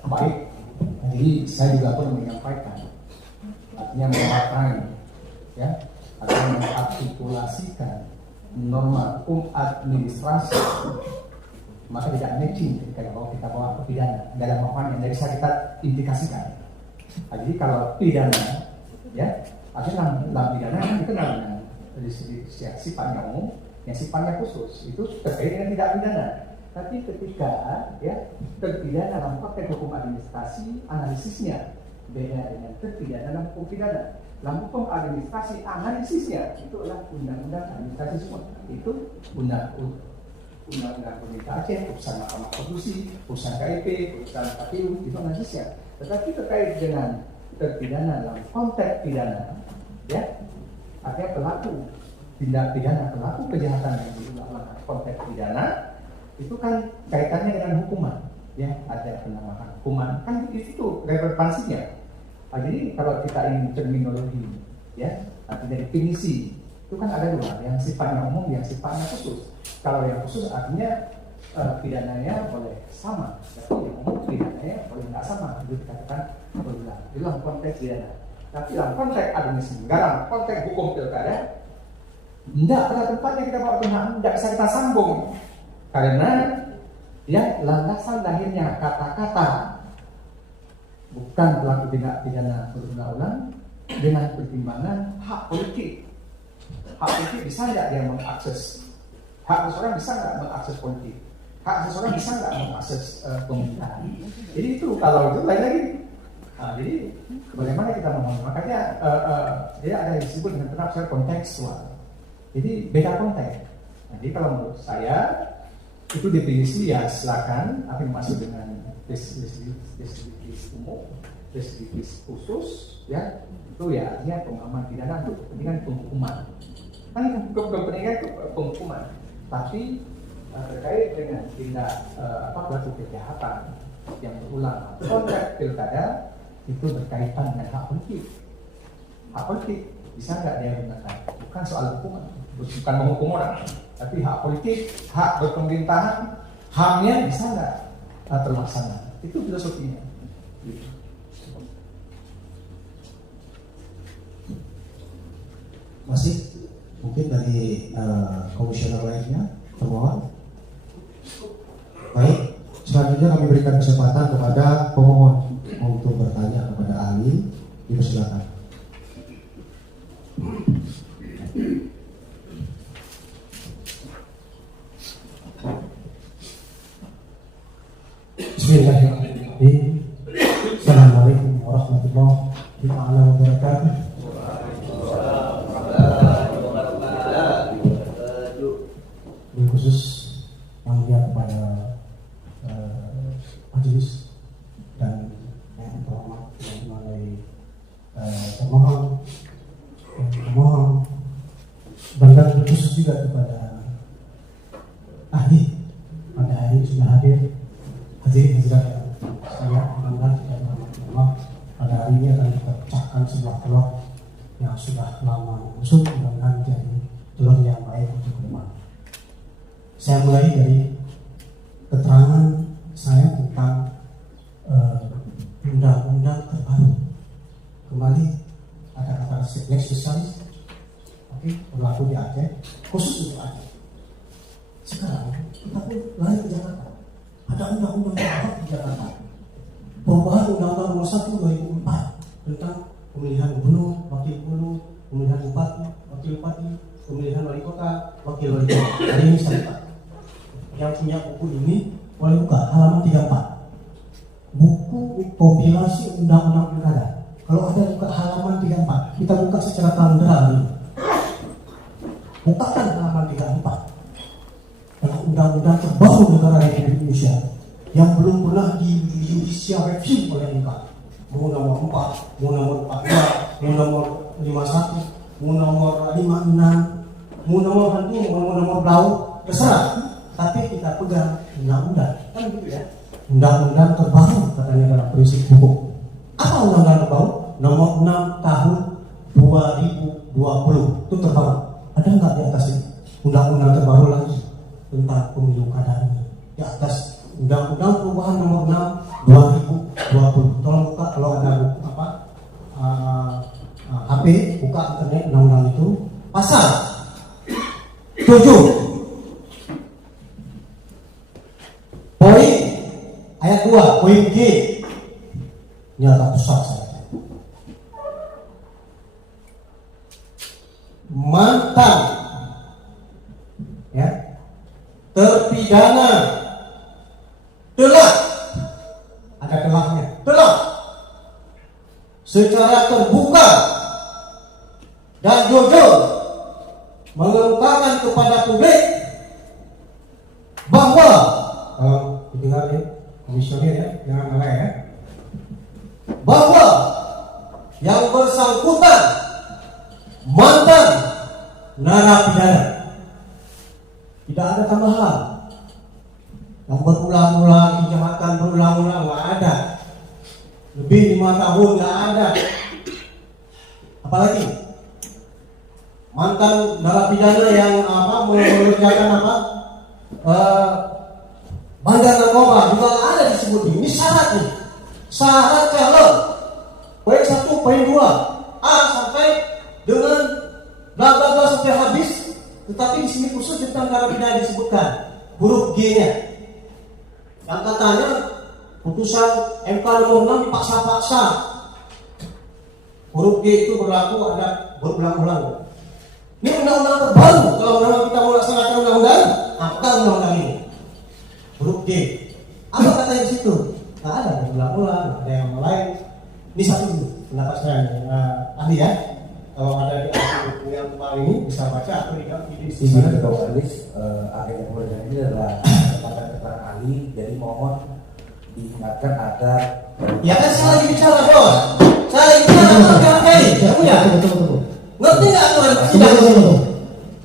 Baik, jadi saya juga perlu menyampaikan, artinya memakai, ya, atau mengartikulasikan norma hukum administrasi, maka tidak matching ketika kita bawa ke pidana dalam apa yang bisa kita indikasikan. Nah, jadi kalau pidana, ya, artinya dalam pidana kan dikenal dengan dari sifatnya umum, yang sifatnya khusus itu terkait dengan tidak pidana. Tapi ketika ya terpidana dalam konteks hukum administrasi, analisisnya beda dengan terpidana dalam hukum pidana. Dalam hukum administrasi, analisisnya itu adalah undang-undang administrasi semua. Itu undang-undang pemerintah Aceh, putusan Mahkamah Konstitusi, putusan KIP, putusan KPU, itu analisisnya. Tetapi terkait dengan terpidana dalam konteks pidana, ya, artinya pelaku tindak pidana, pelaku kejahatan yang dilakukan konteks pidana, itu kan kaitannya dengan hukuman, ya, ada penambahan hukuman, kan itu relevansinya. Nah, jadi kalau kita ingin terminologi, ya, artinya definisi, itu kan ada dua, yang sifatnya umum, yang sifatnya khusus. Kalau yang khusus artinya pidananya boleh sama, tapi yang umum pidananya boleh nggak sama, itu dikatakan berulang. Itu dalam konteks pidana. Tapi dalam konteks administrasi negara, konteks hukum pilkada, tidak pada tempatnya kita bawa Tuhan, tidak bisa kita sambung. Karena ya landasan lahirnya kata-kata bukan pelaku tindak pidana berulang-ulang dengan pertimbangan hak politik. Hak politik bisa nggak dia mengakses? Hak seseorang bisa nggak mengakses politik? Hak seseorang bisa nggak mengakses pemerintahan? Jadi itu kalau itu lain lagi. Nah, jadi bagaimana kita memahami? Makanya dia ada yang disebut dengan secara kontekstual. Jadi beda konteks. Nah, jadi kalau menurut saya itu definisi ya silakan apa yang masuk dengan residivis umum, residivis khusus, ya itu ya artinya pemahaman pidana untuk kepentingan penghukuman. Kan kepentingan penghukuman, tapi terkait dengan tindak pelaku kejahatan yang berulang konteks pilkada itu berkaitan dengan hak politik. Hak politik bisa nggak dia gunakan? Bukan soal hukuman, bukan menghukum orang, tapi hak politik, hak berpemerintahan, HAM-nya bisa nggak terlaksana? Itu filosofinya. Masih mungkin dari komisioner lainnya termohon. Baik, selanjutnya kami berikan kesempatan kepada pemohon untuk bertanya kepada ahli. Dipersilakan. Bismillahirrahmanirrahim. Assalamualaikum warahmatullahi wabarakatuh. Ini khusus yang mulia kepada majelis dan yang terhormat yang melalui pemohon dan khusus juga kepada ahli pada hari ini sudah hadir. Hadirin hadirat saya mudah-mudahan tidak berlama-lama, pada hari ini akan kita pecahkan sebuah telur yang sudah lama membusuk, mudah-mudahan jadi telur yang baik untuk ke depan. Saya mulai dari keterangan saya tentang undang-undang terbaru. Kembali ada kata lex specialis, oke, berlaku di Aceh, khusus untuk Aceh. Sekarang kita pun lari ke Jakarta. Ada undang-undang terbaru di Jakarta. Perubahan Undang-Undang Nomor 1 2004 tentang pemilihan gubernur, wakil gubernur, pemilihan bupati, wakil bupati, pemilihan wali kota, wakil wali kota. Hari ini saya buka. Yang punya buku ini boleh buka halaman 34. Buku kompilasi undang-undang pilkada. Kalau ada buka halaman 34, kita buka secara kalendera ini. Bukakan halaman 34. Adalah undang-undang terbaru negara Republik Indonesia yang belum pernah di judicial review oleh MK. Mau nomor 4, mau nomor 42, mau nomor 51, mau nomor 56, mau nomor hantu, mau nomor blau, terserah. tapi kita pegang undang-undang, kan gitu ya. Undang-undang terbaru katanya dalam prinsip hukum. Apa undang-undang terbaru? Nomor 6 tahun 2020 itu terbaru. Ada nggak di atas ini undang-undang terbaru lagi tentang pemilu kada ini? Di atas undang-undang perubahan nomor 6 2020. Tolong buka kalau ada apa HP, buka internet undang-undang itu. Pasal 7 poin ayat 2 poin G. Ini agak pusat saya. Mantan ya terpidana telah, ada telahnya, telah secara terbuka dan jujur mengemukakan kepada publik bahwa didengar ya, komisioner ya, jangan malah ya, bahwa yang bersangkutan mantan narapidana, tidak ada tambahan. Yang berulang-ulang kejahatan berulang-ulang nggak ada, lebih 5 tahun nggak ada. Apalagi mantan narapidana yang mengerjakan bandar narkoba juga nggak ada disebut. Ini syarat nih, syarat calon poin 1 poin 2 A sampai dengan bla bla bla sampai habis. Tetapi di sini khusus tentang narapidana disebutkan huruf G-nya. Yang katanya putusan MK nomor 6 dipaksa-paksa. Huruf G itu berlaku ada berulang-ulang. Ini undang-undang terbaru. Kalau memang kita mau laksanakan undang-undang, apa undang-undang ini? Huruf G. Apa katanya di situ? Nggak ada berulang-ulang, ada yang lain. Ini satu dulu pendapat saya, ahli ya. Kalau ada di buku yang kemarin ini bisa baca atau lihat di sini. Izin Ketua Majelis, agenda pemeriksaan ini adalah keterangan ahli, jadi mohon diingatkan agar. Ya kan saya lagi bicara bos, saya lagi bicara menghargai, kamu ya. Ngerti nggak aturan sidang di sini?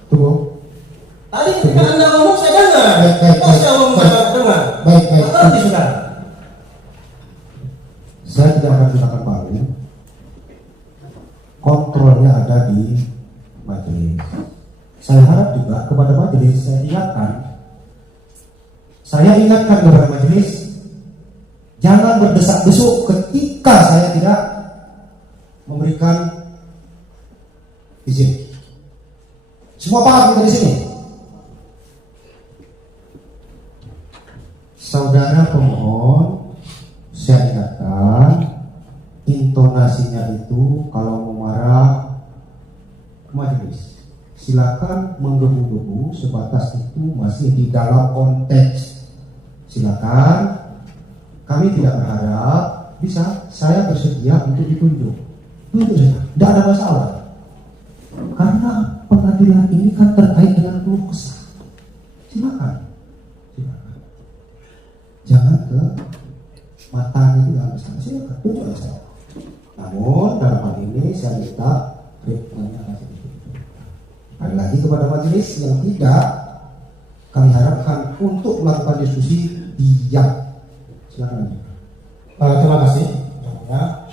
Tunggu. Tadi ketika Anda ngomong saya dengar, pas saya ngomong saya dengar. Baik. Ngerti sudah? Saya tidak akan gunakan palu. Kontrolnya ada di majelis. Saya harap juga kepada majelis saya ingatkan kepada majelis, jangan berdesak-desuk ketika saya tidak memberikan izin. Semua paham dari sini? Saudara pemohon, saya ingatkan, intonasinya itu kalau mau marah majelis, silakan menggebu-gebu sebatas itu masih di dalam konteks. Silakan, kami tidak berharap bisa, saya bersedia untuk ditunjuk. Tunjuk saja, tidak ada masalah. Karena pengadilan ini kan terkait dengan keluh kesah. Silakan. Jangan ke matanya itu dalam kesana, silakan tunjuk saja. Namun dalam hal ini saya minta ritmenya sedikit. Sekali lagi kepada majelis yang tidak, kami harapkan untuk melakukan diskusi diam. Silakan. Terima kasih. Ya,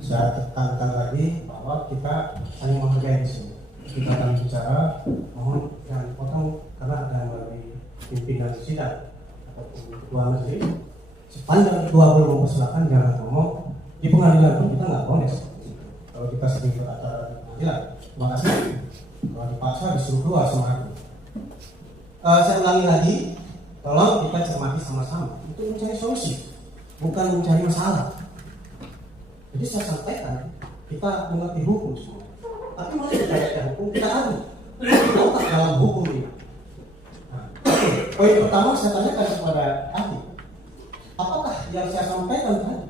saya tekankan lagi bahwa kita saling menghargai di sini. Kita akan bicara, mohon jangan potong karena ada melalui pimpinan sidang ataupun ketua majelis. Sepanjang ketua belum mempersilahkan jangan ngomong. Di pengadilan pun kita nggak boleh. Kalau kita sering berkata di pengadilan, terima kasih. Kalau dipaksa disuruh keluar sama aku. Saya ulangi lagi, tolong kita cermati sama-sama. Itu mencari solusi, bukan mencari masalah. Jadi saya sampaikan, kita mengerti hukum semua. Tapi mari kita baca hukum, kita adu. Kita otak dalam hukum ini. Nah, poin pertama saya tanyakan kepada ahli, apakah yang saya sampaikan tadi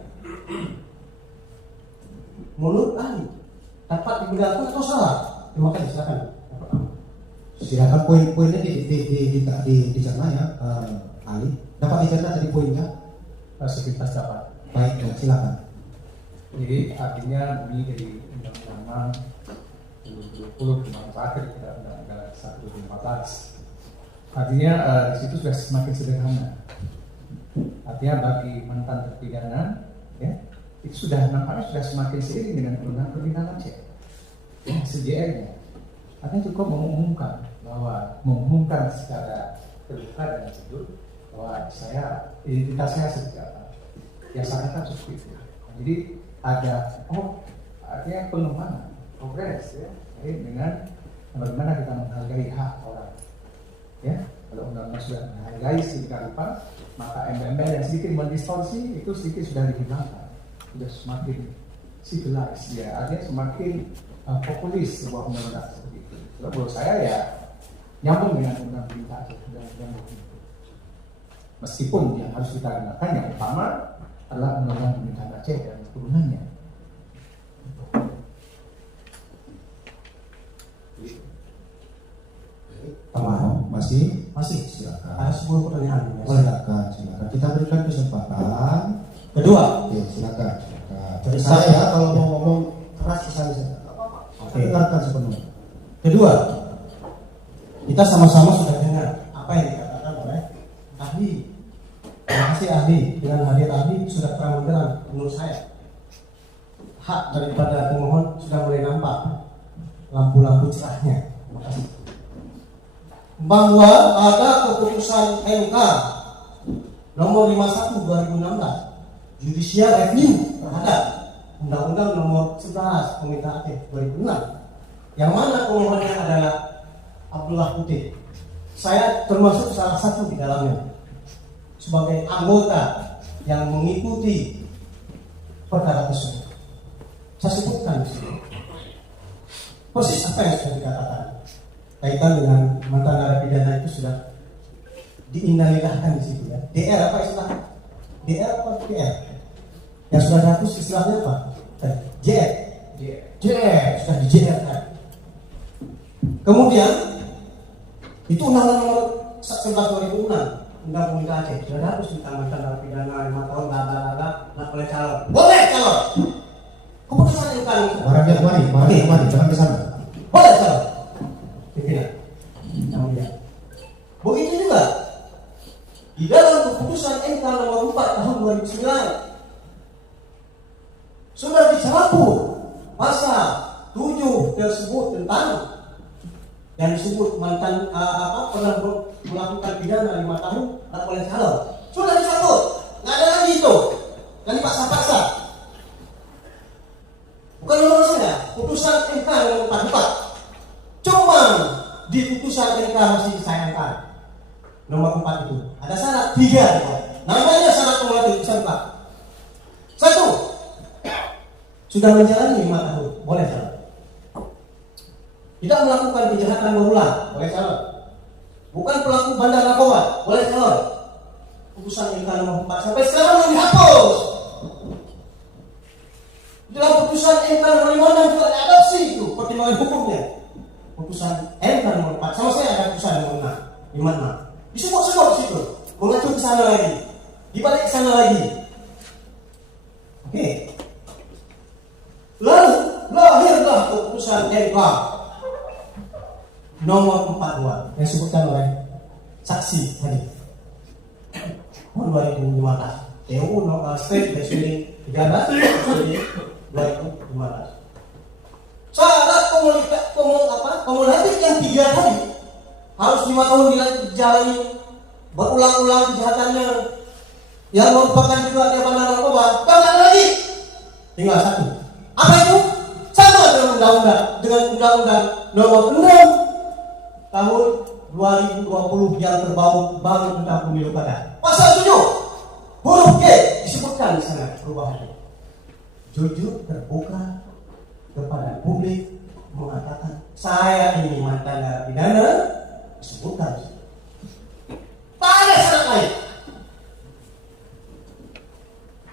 menurut ahli dapat dibenarkan atau salah? Terima kasih, silakan. Silakan poin-poinnya dicerna ya, Ali. Dapat dicerna tadi poinnya? Sekitar dapat. Baik, silakan. Jadi artinya ini dari undang-undang 2020 di mana terakhir kita undang-undang 114. Artinya di situ sudah semakin sederhana. Artinya bagi mantan terpidana, ya, itu sudah nampaknya sudah semakin seiring dengan undang perlindungan Aceh, CJR-nya. Artinya cukup mengumumkan secara terbuka dan jujur bahwa identitas saya seperti apa. Yang sangat cukup itu. Jadi ada artinya pengembangan progres ya dengan bagaimana kita menghargai hak orang. Ya, kalau undang-undang sudah menghargai sedemikian rupa, maka embel-embel yang sedikit mendistorsi itu sedikit sudah dihilangkan, sudah semakin civilized ya, artinya semakin populis sebuah undang-undang seperti itu. Kalau menurut saya ya nyambung dengan undang-undang perintah dan meskipun yang harus kita gunakan yang utama adalah undang-undang pemerintahan Aceh dan turunannya. Tamam, masih silakan. silakan. Ada 10 pertanyaan. Silakan. Kita berikan kesempatan. Kedua, Oke, silakan. Dari Saya saya. kalau mau ngomong keras ke saya. Oke. Dengarkan sepenuhnya. Kedua, kita sama-sama sudah dengar apa yang dikatakan oleh ahli. Terima kasih ahli. Dengan hadir ahli sudah terang benderang menurut saya. Hak daripada pemohon sudah mulai nampak lampu-lampu cerahnya. Terima kasih. Bahwa ada keputusan MK nomor 51 2016 judicial review terhadap Undang-Undang nomor 11 Pemerintah Aceh 2006 yang mana pemohonnya adalah Abdullah Putih. Saya termasuk salah satu di dalamnya sebagai anggota yang mengikuti perkara tersebut. Saya sebutkan di sini persis apa yang sudah dikatakan kaitan dengan mantan narapidana itu sudah diindahkan di situ ya. DR apa istilah? DR apa PR? Yang sudah dihapus istilahnya apa? JR. sudah di JR kan. Kemudian itu undang-undang nomor 11 2006 Undang Pemerintah Aceh sudah dihapus tentang mantan narapidana 5 tahun nggak boleh calon. Boleh calon. Keputusan yang kali. Mari, jangan ke sana. Boleh calon. Pimpinan. Begitu juga di dalam keputusan MK nomor 4 tahun 2009 sudah dicabut pasal 7 tersebut tentang yang disebut mantan pernah melakukan pidana 5 tahun tak boleh calon. Sudah dicabut, nggak ada lagi itu. Dan dipaksa-paksa. Bukan nomor saya, putusan MK nomor 44. Cuma di putusan MK masih disayangkan. Nomor 4 itu ada syarat 3. Namanya syarat penguatan putusan 4. 1. Sudah menjalani 5 tahun, boleh calon. Tidak melakukan kejahatan berulang, boleh calon. Bukan pelaku bandar narkoba, boleh calon. Putusan MK nomor 4 sampai sekarang belum dihapus. Dalam putusan MK nomor 5 juga diadopsi itu pertimbangan hukumnya. Putusan MK nomor 4 sama saya ada putusan nomor 56. Disebut-sebut di situ, mengacu ke sana lagi, dibalik ke sana lagi. Oke. Lalu lahirlah keputusan MK nomor 42 yang disebutkan oleh saksi tadi tahun 2015 TU nomor State Deswini 13 2015. Syarat kumulatif yang 3 tadi harus 5 tahun dijalani berulang-ulang kejahatannya yang merupakan juga dia bandar narkoba. Tambah lagi tinggal 1. Apa itu? Sama dengan undang-undang nomor 6 tahun 2020 yang terbaru tentang pemilu kada. Pasal 7 huruf G disebutkan di sana perubahannya. Jujur terbuka kepada publik mengatakan saya ini mantan narapidana, disebutkan. Tak ada syarat lain.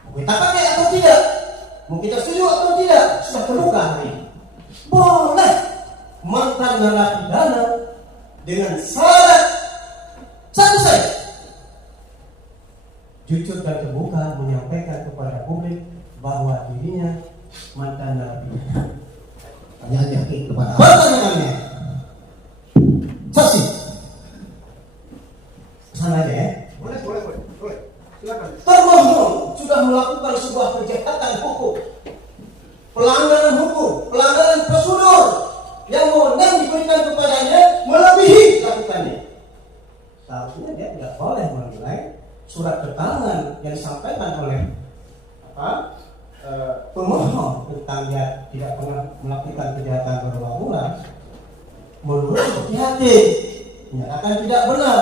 Mau kita pakai atau tidak, mau kita setuju atau tidak, sudah terbuka hari ini. Boleh mantan narapidana dengan syarat satu saja, jujur dan terbuka menyampaikan kepada publik bahwa dirinya mantan narapidana. Pertanyaannya kepada Pertanyaannya, saksi, pemohon sudah melakukan sebuah kejahatan hukum, pelanggaran prosedur yang wewenang diberikan kepadanya melebihi lakukannya, seharusnya dia tidak boleh menilai surat keterangan yang disampaikan oleh pemohon tentang dia tidak pernah melakukan kejahatan berulang-ulang menurut seperti hakim menyatakan tidak benar.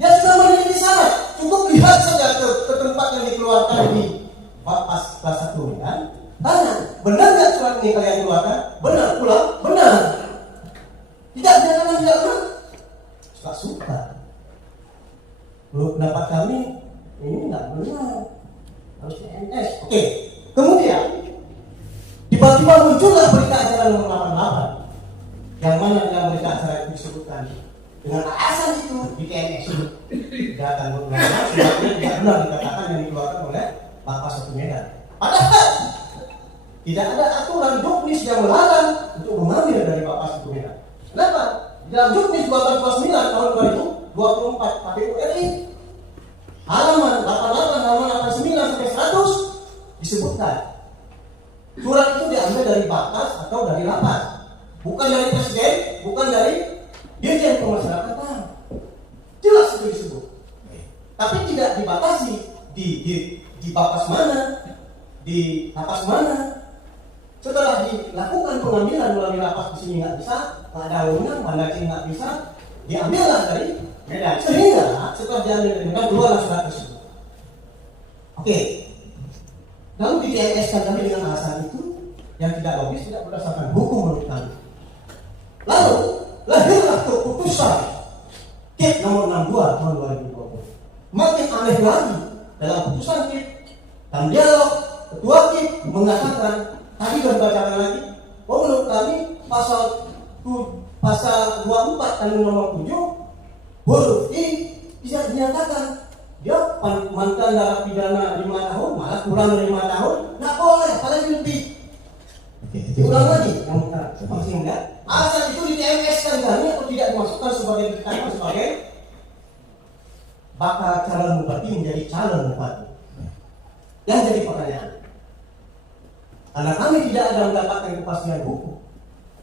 Dia sudah memiliki syarat, cukup lihat saja ke tempat yang dikeluarkan di Bapas kelas 1 kan. Tanya, benar nggak surat ini kalian keluarkan? Benar, pulang, benar. Tidak menyatakan tidak benar, suka-suka. Menurut pendapat kami ini nggak benar, harus PNS. Oke. Kemudian tiba-tiba muncullah berita acara nomor 88 yang mana dalam berita acara itu disebutkan dengan alasan itu di TNS kejahatan berulang-ulang sebabnya tidak benar dikatakan yang dikeluarkan oleh Bapak Satu Medan. Padahal tidak ada aturan juknis yang melarang untuk mengambil dari Bapak Satu Medan. Kenapa? Dalam juknis 1829 tahun 2024 KPU RI halaman 88, halaman 89 sampai 100 disebutkan surat itu diambil dari Bakas atau dari Lapas, bukan dari Presiden, bukan dari Dirjen Pemasyarakatan. Jelas itu disebut. Tapi tidak dibatasi di Bakas mana, di Lapas mana. Setelah dilakukan pengambilan melalui Lapas di sini nggak bisa, ada wewenang, Bandar nggak bisa, diambillah dari Medan. Sehingga setelah diambil dari Medan keluarlah surat tersebut. Oke. Lalu di TNS-kan kami dengan alasan itu yang tidak logis, tidak berdasarkan hukum menurut kami. Lalu lahirlah keputusan KIP nomor 62 tahun 2020. Makin aneh lagi dalam keputusan KIP dan dialog ketua KIP mengatakan tadi sudah dibacakan lagi, menurut kami pasal 24 dan nomor 7 huruf I bisa dinyatakan dia mantan narapidana 5 tahun, malah kurang dari 5 tahun, nggak boleh, paling lebih. Ulang lagi, yang kita masih enggak. Alasan itu di TMS kan kami atau tidak dimasukkan sebagai bakal calon bupati menjadi calon bupati. Yang jadi pertanyaan, karena kami tidak ada mendapatkan kepastian hukum,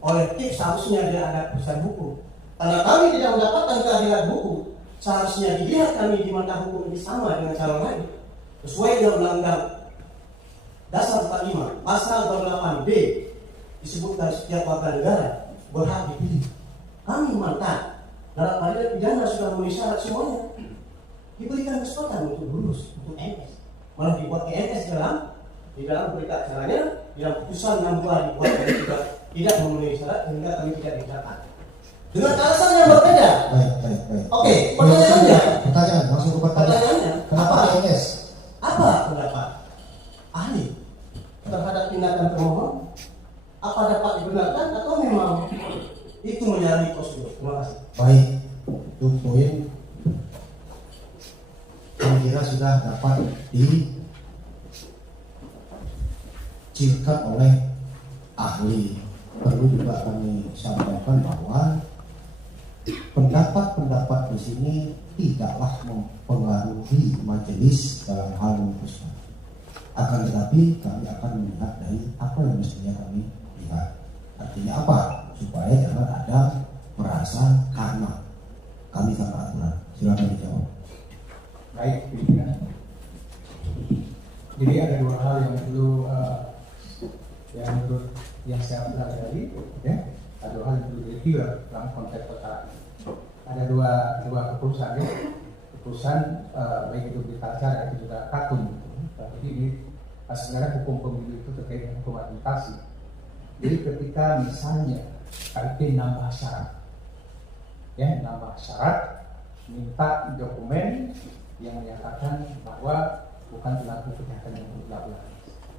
oleh tim seharusnya dia ada kepastian hukum. Karena kami tidak mendapatkan keadilan hukum, seharusnya dilihat kami di mata hukum ini sama dengan calon lain sesuai dengan Undang-Undang Dasar 45 Pasal 28B disebutkan setiap warga negara berhak dipilih. Kami mantan dalam peradilan pidana sudah memenuhi syarat semuanya, diberikan kesempatan untuk lulus untuk MS, malah dibuat MS di dalam berita acaranya di dalam putusan 62 dibuat juga tidak memenuhi syarat sehingga kami tidak dikatakan dengan alasan yang berbeda. Baik. Oke, pertanyaan langsung ke pertanyaannya. Kenapa PNS? Apa pendapat ahli terhadap tindakan pemohon? Apa dapat dibenarkan atau memang itu menyalahi prosedur? Terima kasih. Baik, itu poin saya kira sudah dapat dicirikan oleh ahli. Perlu juga kami sampaikan bahwa pendapat-pendapat di sini tidaklah mempengaruhi majelis dalam hal memutuskan. Akan tetapi kami akan melihat dari apa yang mestinya kami lihat. Artinya apa? Supaya jangan ada merasa karena kami tanpa aturan. Silakan dijawab. Baik, pimpinan. Jadi ada dua hal yang perlu yang menurut yang saya pelajari, ya, ada dua hal yang perlu direview dalam konteks perkara. Ada dua keputusan, ya. Keputusan baik itu berita acara itu juga katun. Jadi ini sebenarnya hukum pemilu itu terkait dengan hukum administrasi. Jadi ketika misalnya KIP nambah syarat, ya, nambah syarat, minta dokumen yang menyatakan bahwa bukan pelaku kejahatan yang berulang-ulang.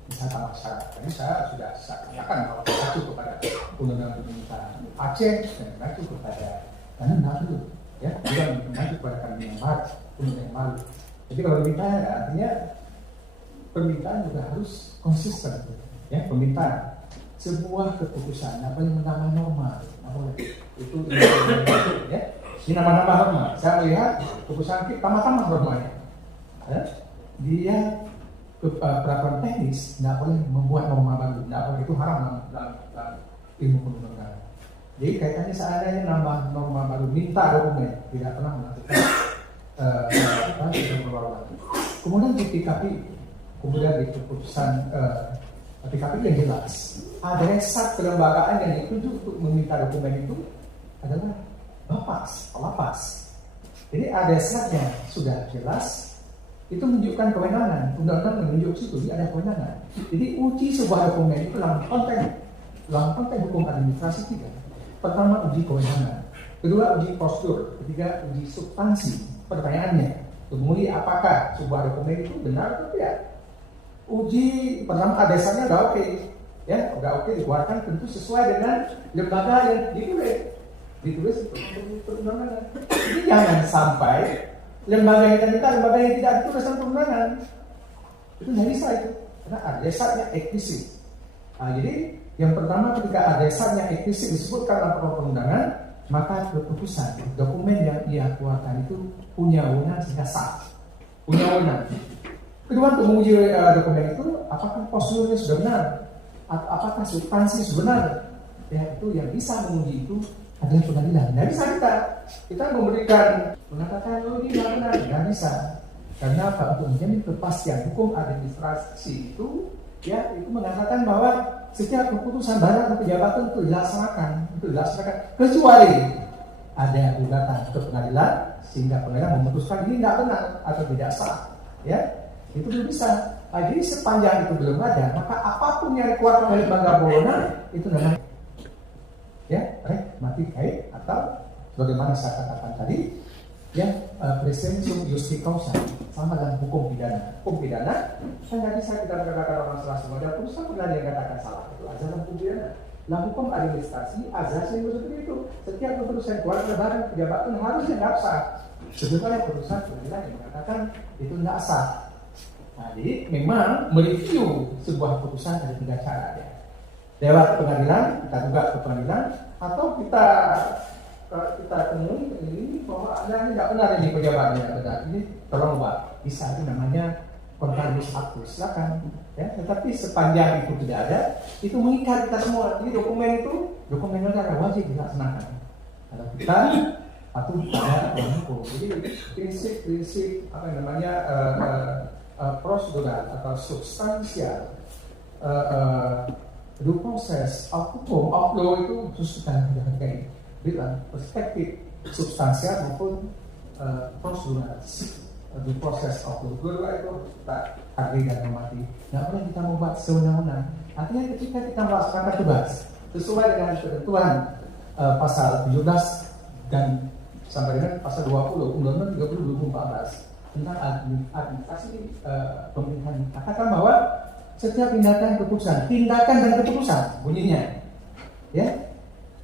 Misalnya tambah syarat. Tadi saya sudah katakan bahwa mengacu kepada undang-undang pemerintahan Aceh dan mengacu kepada karena dulu, ya, juga mengacu kepada kami yang baru, undang yang baru. Jadi kalau permintaan, artinya permintaan juga harus konsisten, ya, permintaan sebuah keputusan apa yang menambah norma, itu ya, ini nama-nama norma. Saya melihat keputusan kita tambah-tambah normanya, ya? dia peraturan teknis tidak boleh membuat norma baru, tidak boleh, itu haram dalam ilmu perundang-undangan. Jadi kaitannya seandainya nambah norma baru, minta dokumen, tidak pernah melakukan perbaruan. Kemudian di PKP, kemudian di keputusan PKP yang jelas, adresat kelembagaan yang dituju untuk meminta dokumen itu adalah Lapas. Jadi adresatnya sudah jelas, itu menunjukkan kewenangan. Undang-undang menunjuk situ dia ada kewenangan. Jadi uji sebuah dokumen itu dalam konteks hukum administrasi 3. Pertama uji kewenangan, kedua uji prosedur, ketiga uji substansi. Pertanyaannya, kemudian apakah sebuah dokumen itu benar atau tidak? Uji pertama adresatnya udah oke, ya udah oke dikeluarkan tentu sesuai dengan lembaga yang ditulis perundangan. Jadi jangan sampai lembaga yang kita lembaga yang tidak ditulis dalam perundangan itu nggak bisa itu, karena adresatnya eksplisit. Nah, jadi yang pertama ketika adresatnya eksplisit disebutkan dalam perundangan, maka keputusan dokumen yang ia keluarkan itu punya wewenang sehingga sah, punya wewenang. Kedua, untuk menguji dokumen itu apakah prosedurnya sudah benar, apakah substansi sudah benar, ya itu yang bisa menguji itu adalah pengadilan. Nggak bisa kita memberikan mengatakan ini benar, nggak bisa. Karena apa? Untuk menjamin kepastian hukum administrasi itu, ya itu mengatakan bahwa setiap keputusan badan atau pejabatan itu dilaksanakan kecuali ada gugatan ke pengadilan sehingga pengadilan memutuskan ini tidak benar atau tidak sah, ya itu belum bisa. Jadi sepanjang itu belum ada, maka apapun yang dikeluarkan oleh lembaga berwenang itu namanya ya mati kait atau bagaimana saya katakan tadi, ya presumption justi causa sama dalam hukum pidana. Hukum pidana kan nggak bisa kita katakan orang salah semua, ada putusan pernah yang katakan salah, itu azas dalam hukum pidana. Dalam hukum administrasi azasnya seperti itu, setiap keputusan keluar dari badan pejabatan harusnya nggak sah. Sebetulnya putusan pengadilan yang mengatakan itu nggak sah. Nah, jadi memang mereview sebuah keputusan ada 3 cara ya. Lewat pengadilan, kita gugat ke pengadilan, atau kita temui ini bahwa Anda ini tidak benar, ini pejabatnya tidak benar, ini tolong ubah. Bisa, itu namanya contrarius actus, silakan. Ya, tetapi sepanjang itu tidak ada, itu mengikat kita semua. Jadi dokumen negara wajib dilaksanakan. Kalau kita patuh pada hukum. Jadi prinsip apa namanya prosedural atau substansial due process of hukum of law itu khusus kita hargai bilang perspektif substansial maupun prosedural due process of law. Kedua itu kita hargai dan hormati. Nggak boleh kita membuat sewenang-wenang. Artinya ketika kita melaksanakan tugas sesuai dengan ketentuan pasal 17 dan sampai dengan pasal 20 Undang-Undang 30 2014 tentang administrasi pemerintahan, katakan bahwa setiap tindakan dan keputusan bunyinya, ya,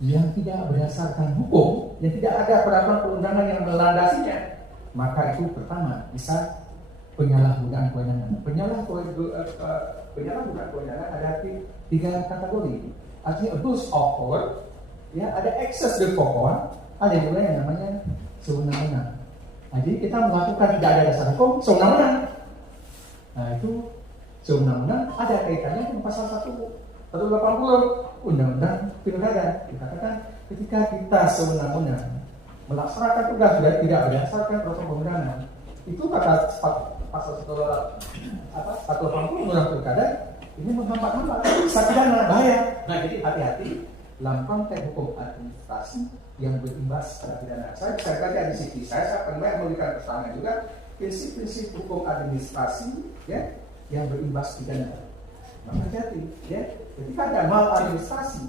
yang tidak berdasarkan hukum, yang tidak ada peraturan perundangan yang melandasinya, maka itu pertama bisa penyalahgunaan kewenangan. Penyalahgunaan kewenangan ada 3 kategori. Artinya abuse of power, ya, ada excess de pouvoir, ada juga yang namanya sewenang-wenang. Nah, jadi kita melakukan tidak ada dasar hukum, sewenang-wenang. Nah, itu sewenang-wenang ada kaitannya dengan pasal 180 Undang-Undang Pilkada. Dikatakan ketika kita sewenang-wenang melaksanakan tugas sudah tidak berdasarkan proses pemenangan, itu kata pasal 180 Undang-Undang Pilkada ini menghambat-hambat, bisa pidana, bahaya. Nah, jadi hati-hati dalam konteks hukum administrasi yang berimbas pada pidana. Saya kata di sini, saya akan memberikan keterangan juga prinsip-prinsip hukum administrasi, ya, yang berimbas pidana. Maka hati, ya, ketika ada maladministrasi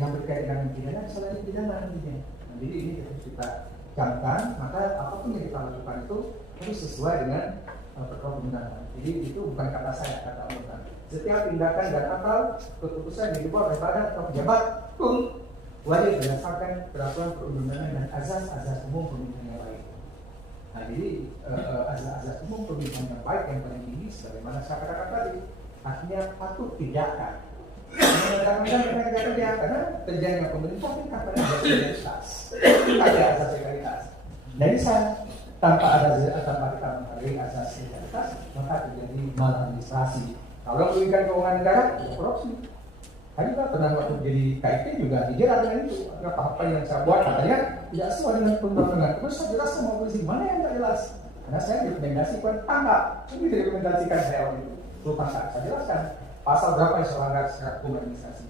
yang berkaitan dengan pidana, bisa jadi pidana nantinya. Nah, jadi ini harus kita camkan, maka apapun yang kita lakukan itu harus sesuai dengan peraturan perundangan. Jadi itu bukan kata saya, kata undang-undang. Setiap tindakan dan atau keputusan yang dibuat oleh badan atau pejabat pun wajib berdasarkan peraturan perundangan dan azas-azas umum pemerintahan yang baik. Nah, jadi azas-azas umum pemerintahan yang baik yang paling tinggi sebagaimana saya katakan tadi, artinya patuh tindakan. Karena kerjanya pemerintah kan katanya ada legalitas, ada asas legalitas. Dari saya tanpa kita menghargai asas legalitas, maka terjadi maladministrasi. Kalau merugikan keuangan negara, ya korupsi. Saya juga pernah waktu jadi KIP juga dijerat dengan itu. Apa yang saya buat katanya tidak sesuai dengan perundang-undangan. Terus saya jelaskan sama polisi mana yang tidak jelas. Karena saya direkomendasikan tangkap. Ini direkomendasikan saya waktu itu. Suruh tangkap. Saya jelaskan pasal berapa yang saya langgar secara hukum administrasi.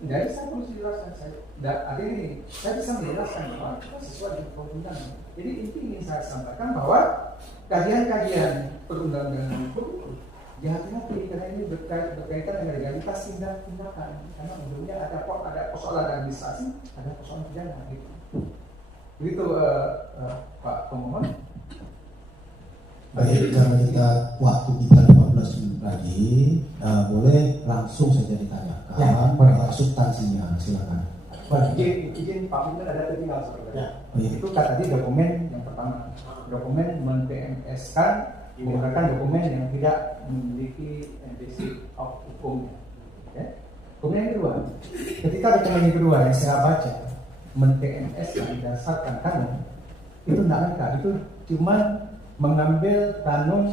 Jadi saya polisi jelaskan saya. Dan ada ini, saya bisa menjelaskan bahwa itu sesuai dengan perundang-undangan. Jadi inti ingin saya sampaikan bahwa kajian-kajian perundang-undangan itu ya hati-hati karena ini berkaitan dengan legalitas tindakan. Karena ujungnya ada persoalan administrasi, ada persoalan pidana gitu. Begitu Pak Pemohon. Baik, karena kita waktu kita 15 menit lagi, boleh langsung saja ditanyakan. Ya, boleh. Substansinya, silakan. Izin Pak Minister ada tertinggal sebenarnya. Oh, iya. Itu kan tadi dokumen yang pertama, dokumen men-PMS-kan menggunakan dokumen yang tidak memiliki basic of hukumnya. Ya. Kemudian yang kedua, ketika dokumen yang kedua yang saya baca men-PMS yang didasarkan kanun, itu tidak lengkap, itu cuma mengambil kanun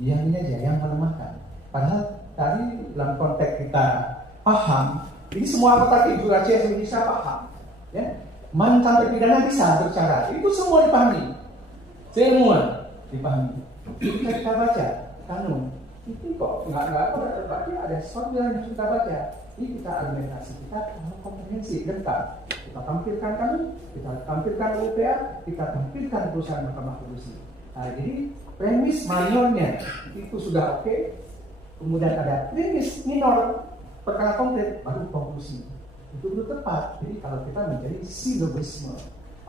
yang ini aja, yang melemahkan. Padahal tadi dalam konteks kita paham, ini semua anggota Ibu Aceh Indonesia paham, ya. Mantan terpidana bisa berbicara, itu semua dipahami, semua dipahami. Kita baca kanun, itu kok nggak terbaca, ada sesuatu yang harus kita baca. Ini kita argumentasi kita komprehensif lengkap. Kita tampilkan kanun, kita tampilkan UPA, kita tampilkan perusahaan Mahkamah Konstitusi. Nah, jadi premis minornya itu sudah oke. Kemudian ada premis minor perkara konkret baru konklusi. Itu belum tepat. Jadi kalau kita menjadi silogisme,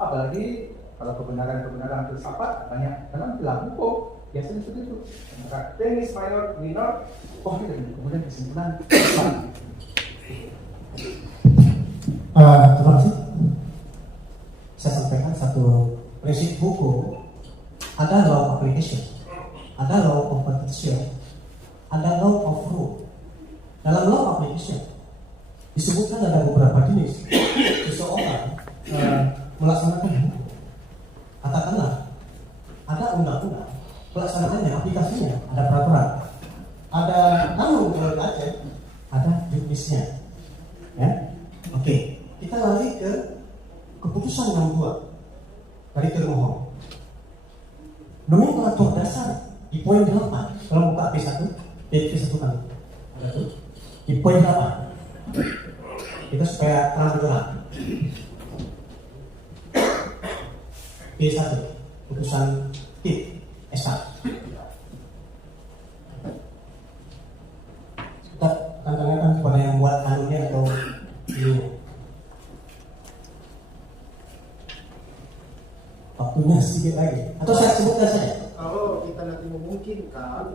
apalagi kalau kebenaran filsafat banyak dalam hukum biasanya seperti itu. Maka premis minor konkret kemudian kesimpulan. Terima kasih. Saya sampaikan satu prinsip hukum. Ada law of application, ada law of competition, ada law of rule. Dalam law of application disebutkan ada beberapa jenis seseorang melaksanakan hukum. Katakanlah ada undang-undang, pelaksanaannya, aplikasinya, ada peraturan, ada kanun kalau di Aceh, ada judisnya. Ya, oke. Kita lari ke keputusan yang kedua dari termohon. Nomenklatur dasar di poin 8 kalau buka P1 kan ada tuh di poin 8 kita supaya terang benderang P1 putusan TIP SK kita akan tanyakan kepada yang buat kanunnya atau ini waktunya sedikit lagi atau saya sebutkan saja. Kalau kita nanti memungkinkan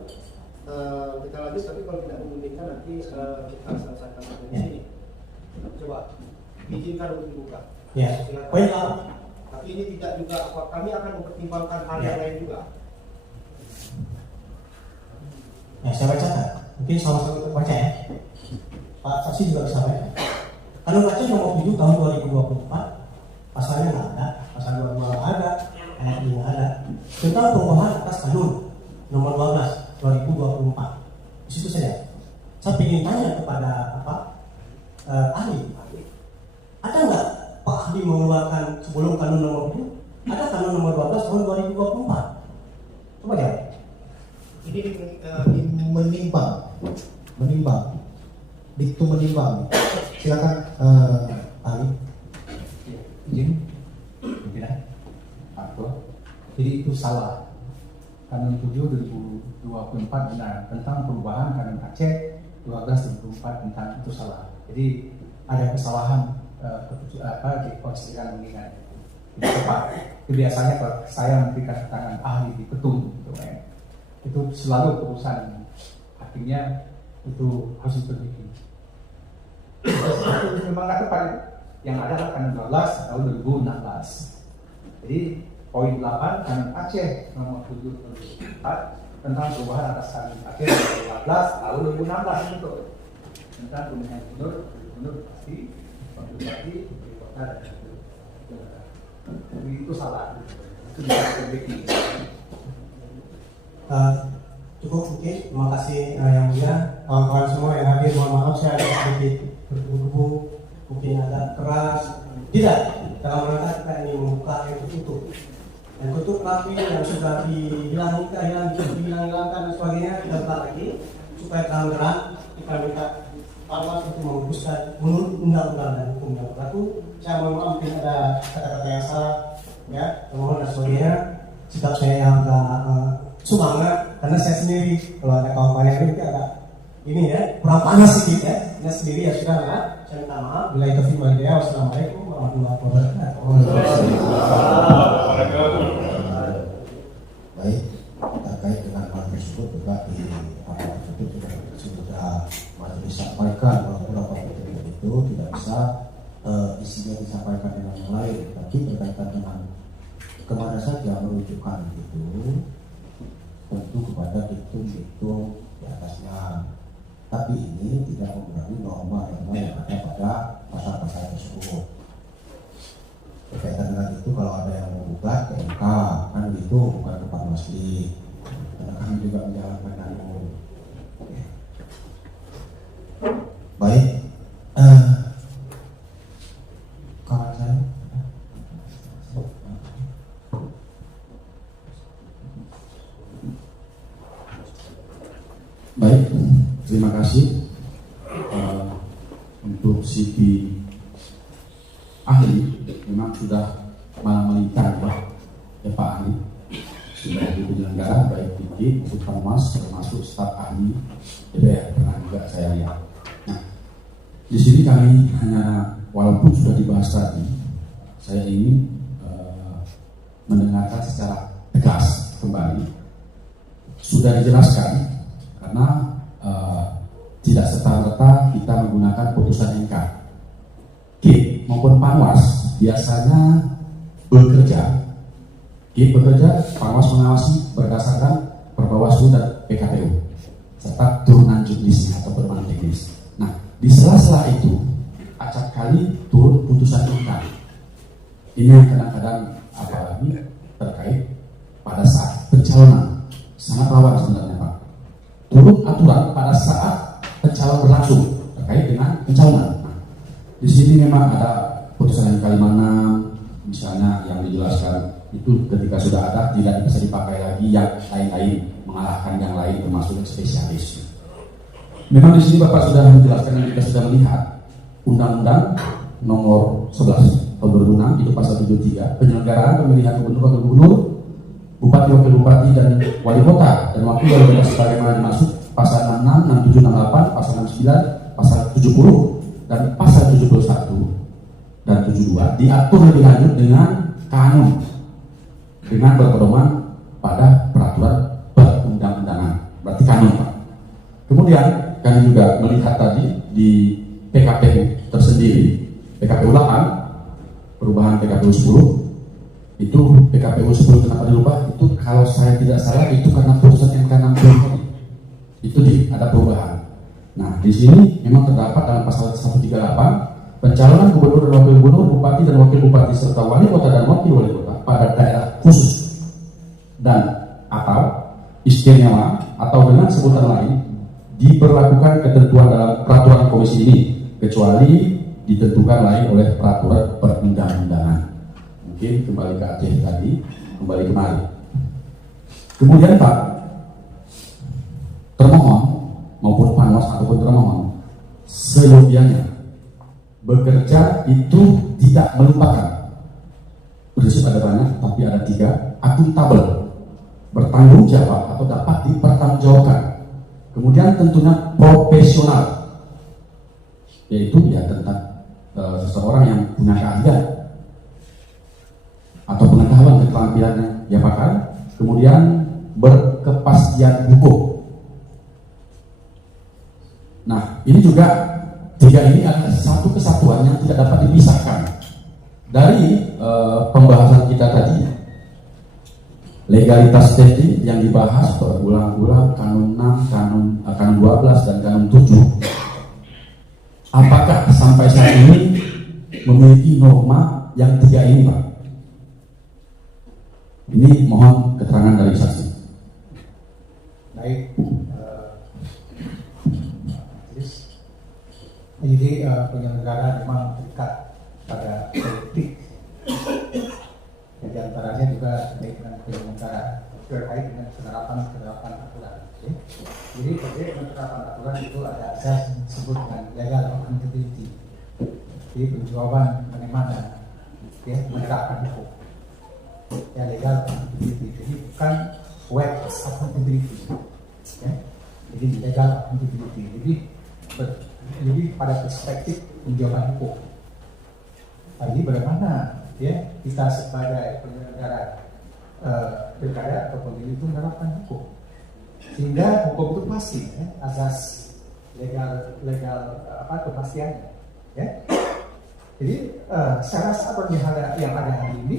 kita lanjut, tapi kalau tidak memungkinkan nanti kita selesaikan sampai di sini. Coba izinkan untuk dibuka. Ya. Silakan. Poin 8. Tapi ini tidak juga, kami akan mempertimbangkan hal yang lain juga. Ya, saya bacakan. Mungkin sama-sama baca ya. Pak Saksi juga bisa baca. Kalau baca nomor 7 tahun 2024 pasalnya nggak ada, pasal 22 nggak ada, ayat 5 nggak ada. Tentang perubahan atas kanun nomor 12 2024. Di situ saja. Saya ingin tanya kepada ahli. Ada nggak Pak ahli mengeluarkan sebelum kanun nomor itu? Ada kanun nomor 12 tahun 2024. Coba jawab. Ini menimbang diktum menimbang. Silakan ahli. Izin pimpinan Pak. Jadi itu salah. Kanun 7 2024 benar tentang perubahan kanun Aceh 12 2024 tentang itu salah. Jadi ada kesalahan di konsideran mengingat itu tepat. Itu biasanya kalau saya memberikan keterangan ahli di petun gitu, itu selalu keputusan hakimnya itu harus diperbaiki. Itu memang nggak tepat. Yang ada adalah kanun 12 tahun 2016. Jadi poin 8 kanun Aceh nomor 7 2004 tentang perubahan atas kanun Aceh 14 tahun 2016 itu tentang pemilihan gubernur pasti kota dan jadi itu salah. Itu itu bisa diperbaiki. Cukup mungkin, terima kasih yang mulia, kawan-kawan semua yang hadir. Mohon maaf saya agak sedikit berdebu-debu, mungkin agak keras. Tidak, dalam rangka kita ingin membuka yang tertutup. Yang tutup rapi yang sudah dihilangkan dan sebagainya kita letak lagi supaya terang-terang. Kita minta Panwas untuk memutuskan menurut undang-undang dan hukum yang berlaku. Saya mohon maaf mungkin ada kata-kata yang salah, ya, mohon dan sebagainya. Sikap saya yang agak semangat karena saya sendiri, kalau ada kawan-kawan yang lain agak ini ya, kurang panas sedikit ya. Saya sendiri ya sudah lah. Saya minta maaf. Bila itu firman dia. Wassalamualaikum warahmatullahi wabarakatuh. Baik, terkait dengan hal tersebut juga di awal tersebut sudah majelis sampaikan bahwa beberapa petunjuk itu tidak bisa isinya disampaikan dengan yang lain, tapi berkaitan dengan kemana saja merujukan itu tentu kepada diktum-diktum di atasnya. Tapi ini tidak mengurangi norma-norma yang ada pada pasal-pasal tersebut. Berkaitan dengan itu, kalau ada yang mau buka ke MK, kan itu bukan ke Panwasli, karena kami juga menjalankan anu. Baik, kawan saya. Baik, terima kasih untuk CV ahli. Memang sudah melintang ya Pak ahli, sudah di penyelenggara baik Dikti, Panwas, termasuk staf ahli DPR pernah juga saya lihat. Nah, di sini kami hanya, walaupun sudah dibahas tadi, saya ingin mendengarkan secara tegas kembali. Sudah dijelaskan karena tidak serta-merta kita menggunakan putusan MK. KIP maupun Panwas biasanya bekerja. KIP bekerja, Panwas mengawasi berdasarkan Perbawaslu dan PKPU serta turunan judisi atau perubahan teknis. Nah, di sela-sela itu acap kali turun putusan MK. Ini yang kadang-kadang apalagi terkait pada saat pencalonan, sangat rawan sebenarnya Pak. Turun aturan pada saat pencalonan berlangsung terkait dengan pencalonan. Nah, di sini memang ada putusan MK 56 misalnya yang dijelaskan itu ketika sudah ada tidak bisa dipakai lagi yang lain-lain, mengalahkan yang lain termasuk yang spesialis. Memang di sini Bapak sudah menjelaskan dan kita sudah melihat Undang-Undang Nomor 11 Tahun 2006 itu pasal 73 penyelenggaraan pemilihan gubernur, wakil gubernur, bupati, wakil bupati dan wali kota dan wakil wali kota sebagaimana dimaksud pasal 66, 67, 68, pasal 69, pasal 70 dan pasal 71 dan 72 diatur lebih lanjut dengan kanun dengan berpedoman pada peraturan perundang-undangan, berarti kanun Pak. Kemudian kami juga melihat tadi di PKPU tersendiri, PKPU 8 perubahan PKPU 10 itu PKPU 10 kenapa dirubah itu kalau saya tidak salah itu karena putusan MK 60 itu ada perubahan. Nah di sini memang terdapat dalam pasal 138 pencalonan gubernur dan wakil gubernur, bupati dan wakil bupati serta wali kota dan wakil wali kota pada daerah khusus dan atau istimewa atau dengan sebutan lain diberlakukan ketentuan dalam peraturan komisi ini kecuali ditentukan lain oleh peraturan perundang-undangan. Mungkin kembali ke Aceh tadi, kembali kemari. Kemudian Pak, termohon maupun Panwas ataupun termohon seyogianya bekerja itu tidak melupakan prinsip ada banyak tapi ada 3, akuntabel, bertanggung jawab atau dapat dipertanggungjawabkan. Kemudian tentunya profesional, yaitu ya tentang seseorang yang punya keahlian atau pengetahuan keterampilannya dia pakai. Kemudian berkepastian hukum. Nah ini juga 3 ini adalah satu kesatuan yang tidak dapat dipisahkan dari pembahasan kita tadi. Legalitas teknik yang dibahas berulang-ulang kanun 6, kanun 12 dan kanun 7. Apakah sampai saat ini memiliki norma yang 3 ini Pak? Ini mohon keterangan dari saksi. Baik, jadi penyelenggara memang dekat pada politik. Di antaranya juga terkait dengan penyelenggara terkait dengan penerapan aturan. Jadi terkait dengan penerapan aturan itu ada asas yang disebut dengan legal accountability. Jadi penjawaban bagaimana menerapkan hukum. Ya, legal accountability. Jadi bukan web accountability. Ya. Jadi legal accountability. Jadi pada perspektif penjawaban hukum. Jadi bagaimana kita sebagai penyelenggara pilkada atau pemilu itu menerapkan hukum, sehingga hukum itu pasti, asas legal kepastiannya. Jadi saya rasa apa yang ada hari ini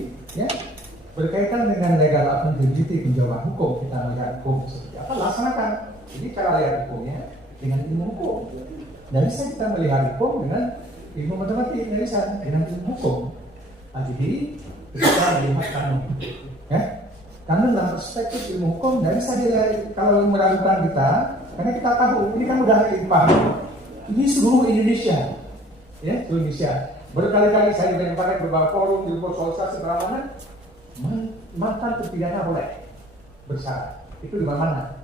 berkaitan dengan legal accountability penjawaban hukum. Kita melihat hukum seperti apa, laksanakan. Jadi cara lihat hukumnya dengan ilmu hukum. Dari bisa kita melihat hukum dengan ilmu matematik, bisa dengan ilmu hukum. Jadi kita melihat kanun, kanun dalam perspektif ilmu hukum. Dari bisa dilihat kalau meragukan kita, karena kita tahu ini kan udah dipahami. Ini seluruh Indonesia, seluruh Indonesia. Berkali-kali saya menyampaikan beberapa forum di sosialisasi mana mantan terpidana boleh bersyarat. Itu di mana?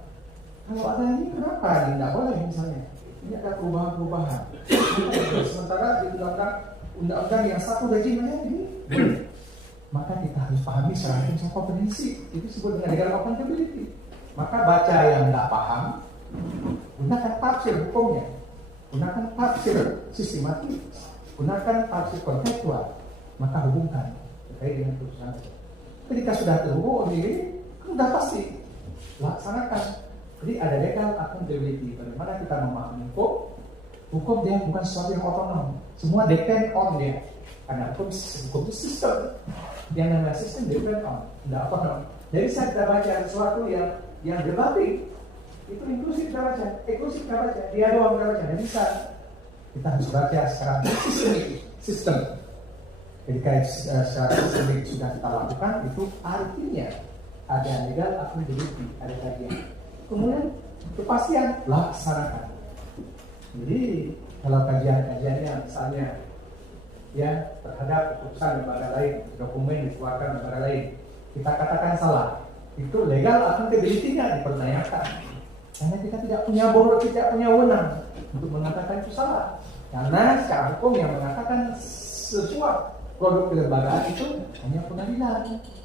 Kalau ada ini kenapa ini tidak boleh misalnya? Ini ada perubahan-perubahan. Sementara di undang-undang yang satu rejimnya ini boleh. Maka kita harus pahami secara komprehensif. Itu disebut dengan legal accountability. Maka baca yang tidak paham, gunakan tafsir hukumnya, gunakan tafsir sistematik, gunakan tafsir kontekstual, maka hubungkan terkait dengan keputusan. Ketika sudah terhubung ini, sudah pasti laksanakan. Jadi ada legal accountability. Bagaimana kita memahami hukum? Hukum dia bukan sesuatu yang otonom. Semua depend on dia. Karena hukum itu sistem. Yang namanya sistem depend on, tidak otonom. Jadi saat kita baca sesuatu yang debating, itu inklusif kita baca, eksklusif kita baca, dia doang kita baca. Dan bisa kita harus baca secara sistem. Jadi kalau secara sistemik sudah kita lakukan, itu artinya ada legal accountability, ada kajian. Kemudian kepastian laksanakan. Jadi kalau kajian-kajiannya misalnya terhadap keputusan lembaga lain, dokumen dikeluarkan lembaga lain, kita katakan salah, itu legal accountability-nya dipertanyakan. Karena kita tidak punya wewenang untuk mengatakan itu salah. Karena secara hukum yang mengatakan sesuatu produk kelembagaan itu hanya pengadilan,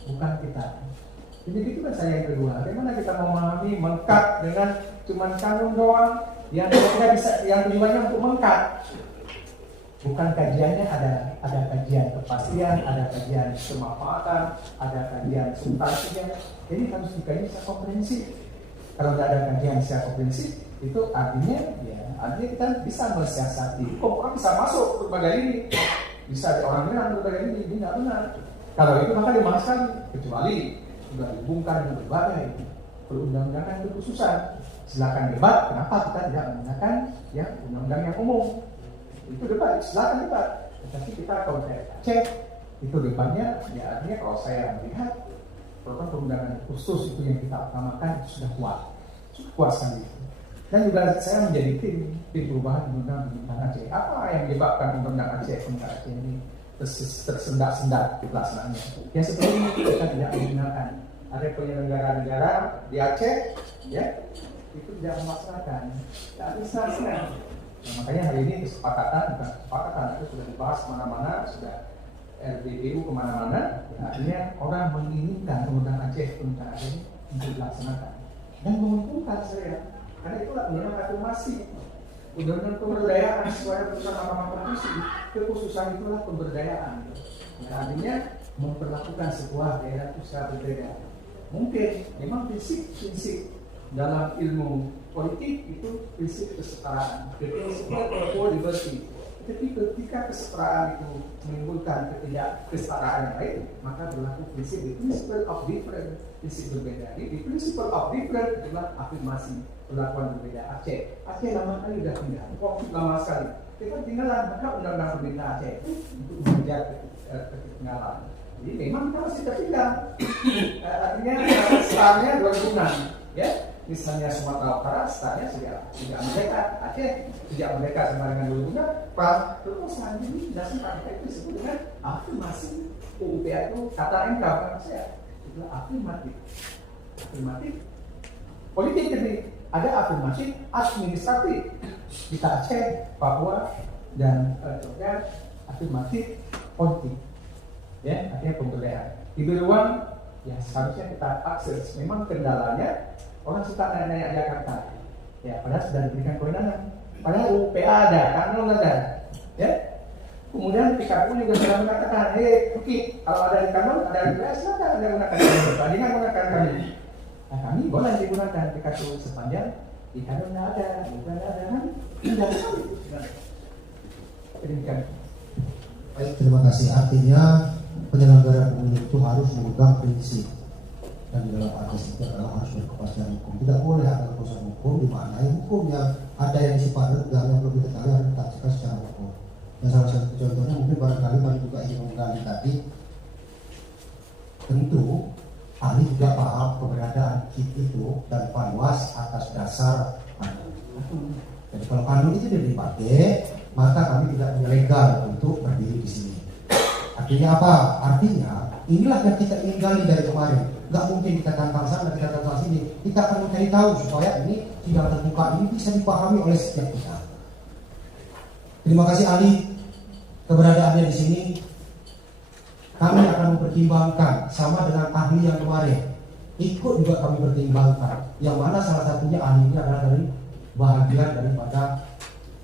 bukan kita. Jadi itu kan saya yang kedua. Bagaimana kita memahami mengkat dengan cuman kanun doang yang bisa, yang tujuannya untuk mengkat. Bukan kajiannya ada kajian kepastian, ada kajian kemanfaatan, ada kajian substansinya. Jadi harus dikaji secara komprehensif. Kalau tidak ada kajian secara komprehensif, itu artinya kita bisa mensiasati. Orang bisa masuk ke lembaga ini, bisa orang bilang lembaga ini tidak benar. Kalau itu maka dimasukkan, kecuali sudah dihubungkan dengan berbagai perundang-undangan kekhususan. Silakan debat, kenapa kita tidak menggunakan undang-undang yang umum? Itu debat, silakan debat. Tetapi kita kalau saya cek, itu debatnya, artinya kalau saya melihat program perundangan khusus itu yang kita utamakan itu sudah kuat sekali. Dan juga saya menjadi tim perubahan undang-undang Aceh. Apa yang menyebabkan undang-undang Aceh ini tersendat-sendat pelaksanaannya? Yang seperti ini kita tidak menggunakan. Ada penyelenggara negara di Aceh, itu tidak melaksanakan. Tidak bisa senang. Nah, makanya hari ini kesepakatan itu sudah dibahas kemana-mana, sudah RBPU kemana-mana. Artinya orang menginginkan undang-undang Aceh ini untuk dilaksanakan dan menguntungkan saya. Karena itulah undang-undang afirmasi, undang-undang pemberdayaan sesuai putusan Mahkamah Konstitusi. Kekhususan itulah pemberdayaan. Nah, artinya memperlakukan sebuah daerah itu secara berbeda. Mungkin memang prinsip dalam ilmu politik itu prinsip kesetaraan, prinsipnya equality. Tapi ketika kesetaraan itu menimbulkan ketidakkesetaraan yang lain, maka berlaku prinsip principle of difference, prinsip berbeda. Di principle of difference adalah afirmasi perlakuan berbeda. Aceh lama kali sudah pindah, konflik lama sekali. Kita tinggalan, maka undang-undang pemerintah Aceh itu untuk mengejar ketinggalan. Jadi memang kita masih tertinggal. Artinya startnya 2006, ya. Misalnya Sumatera Utara startnya sejak merdeka, Aceh sejak merdeka sama dengan 2006, Pak terus saat ini dasar partai itu disebut dengan afirmasi. UUPA itu kata MK bukan saya, itu afirmatif. Afirmatif politik, jadi ada afirmasi administratif. Kita Aceh, Papua, dan Jogja afirmatif politik, ya, artinya pemberdayaan. Diberi ruang, ya seharusnya kita akses. Memang kendalanya orang suka nanya Jakarta, ya padahal sudah diberikan kewenangan. Padahal UPA ada, kanun ada, ya. Kemudian PKPU juga sudah mengatakan, oke, kalau ada di kanun, ada di UPA, silakan ada gunakan. Tadinya gunakan kami. Nah, kami boleh digunakan PKPU sepanjang di kanun ada, bukan ada kan? Tidak sekali. Demikian. Baik, terima kasih. Artinya penyelenggara pemilu itu harus memegang prinsip, dan di dalam asas itu adalah harus berkepastian hukum. Tidak boleh ada kekuasaan hukum di mana hukum yang ada yang sifat rendah yang lebih detail harus ditafsirkan secara hukum. Dan salah satu contohnya mungkin barangkali Mari juga ingin menggali tadi, tentu ahli juga paham keberadaan KIP itu dan panwas atas dasar kanun. Jadi kalau kanun itu tidak dipakai, maka kami tidak punya legal untuk berdiri di sini. Artinya apa? Artinya inilah yang kita ingin gali dari kemarin. Gak mungkin kita tantang sana, kita tantang sini. Kita akan mencari tahu supaya ini sidang terbuka ini bisa dipahami oleh setiap kita. Terima kasih ahli keberadaannya di sini. Kami akan mempertimbangkan sama dengan ahli yang kemarin. Ikut juga kami pertimbangkan. Yang mana salah satunya ahli ini adalah dari bahagian daripada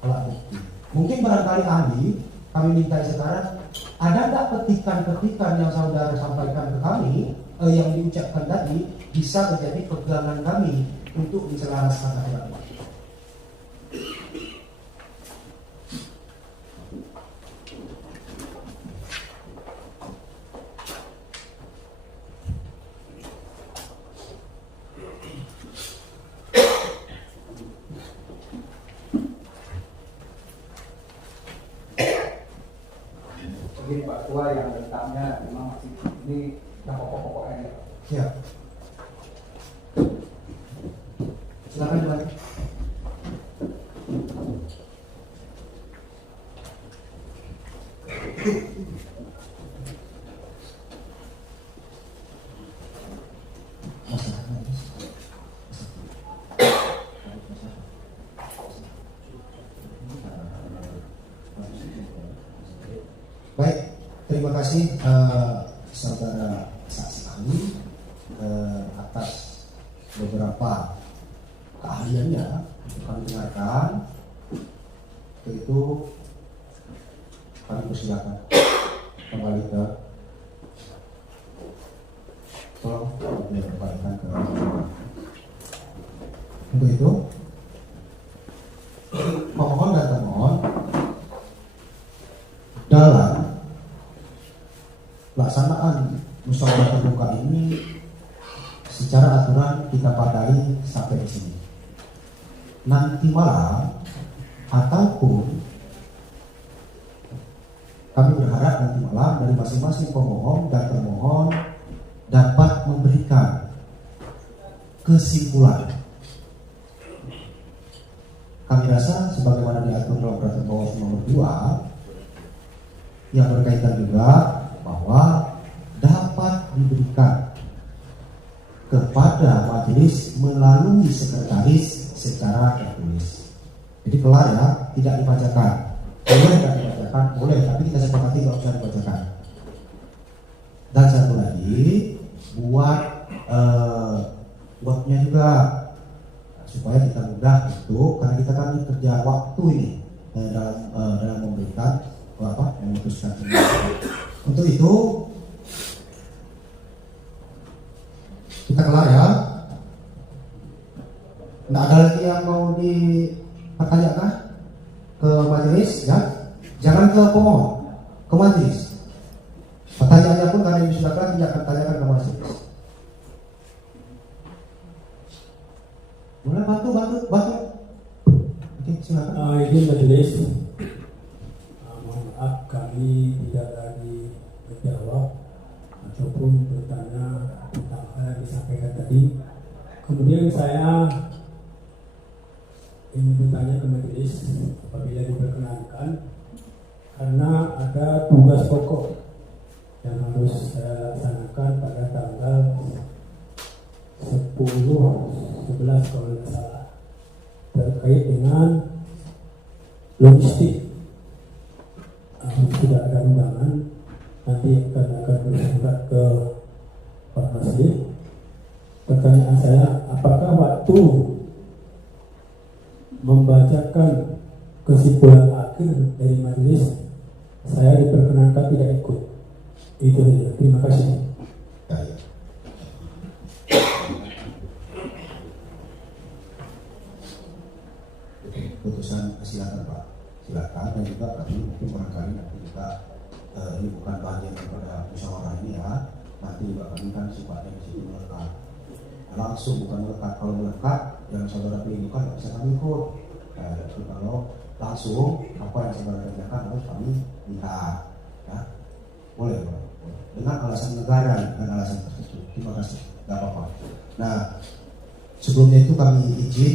alat bukti. Mungkin barangkali ahli kami minta sekarang, ada nggak petikan-petikan yang saudara sampaikan ke kami yang diucapkan tadi bisa menjadi pegangan kami untuk menselaraskan aturan ini. Jadi Pak Ketua yang letaknya memang masih ini yang pokok-pokoknya. Siap. Silakan Pak. Baik, terima kasih saudara saksi ahli atas beberapa keahliannya yang kami dengarkan. Untuk itu kami persilakan kembali ke tolong diperbaikkan ke untuk itu pemohon dan termohon dalam pelaksanaan musyawarah terbuka ini secara aturan kita padahi sampai di sini. Nanti malam ataupun kami berharap nanti malam dari masing-masing pemohon dan termohon dapat memberikan kesimpulan. Kami rasa sebagaimana diatur dalam peraturan Bawaslu nomor 2 yang berkaitan juga bahwa dapat diberikan kepada majelis melalui sekretaris secara tertulis. Jadi kelar ya, tidak dibacakan. Boleh tidak dibacakan? Boleh, tapi kita sepakati kalau bisa dibacakan. Dan satu lagi, buat buatnya juga supaya kita mudah untuk, karena kita kan kerja waktu ini dalam memberikan memutuskan ini. Untuk itu kita kelar ya. Tidak ada lagi yang mau dipertanyakan ke majelis ya. Jangan ke pemohon, ke majelis. Pertanyaannya pun karena ini sudah kelar tidak akan tanyakan ke majelis. Boleh bantu. Oke, silakan. Izin majelis. Mohon maaf kami tidak lagi menjawab Kemudian saya ingin bertanya ke majelis apabila diperkenankan, karena ada tugas pokok yang harus saya laksanakan pada tanggal 10/11 kalau tidak salah, terkait dengan logistik. Sudah ada undangan, nanti akan bersurat ke Pak Majelis. Pertanyaan saya, apakah waktu membacakan kesimpulan akhir dari majelis saya diperkenankan tidak ikut? Itu saja. Terima kasih. Putusan silakan Pak, silakan. Dan juga kami mungkin barangkali nanti juga ini bukan bagian daripada musyawarah ini ya, nanti juga kami kan sifatnya di situ melekat langsung, bukan melekat. Kalau melekat yang saudara pilih kan bisa kami ikut. Tapi kalau langsung apa yang saudara kerjakan harus kami minta ya, boleh Pak, dengan alasan negara, dengan alasan tertentu. Terima kasih, tidak apa-apa. Nah, sebelumnya itu kami izin,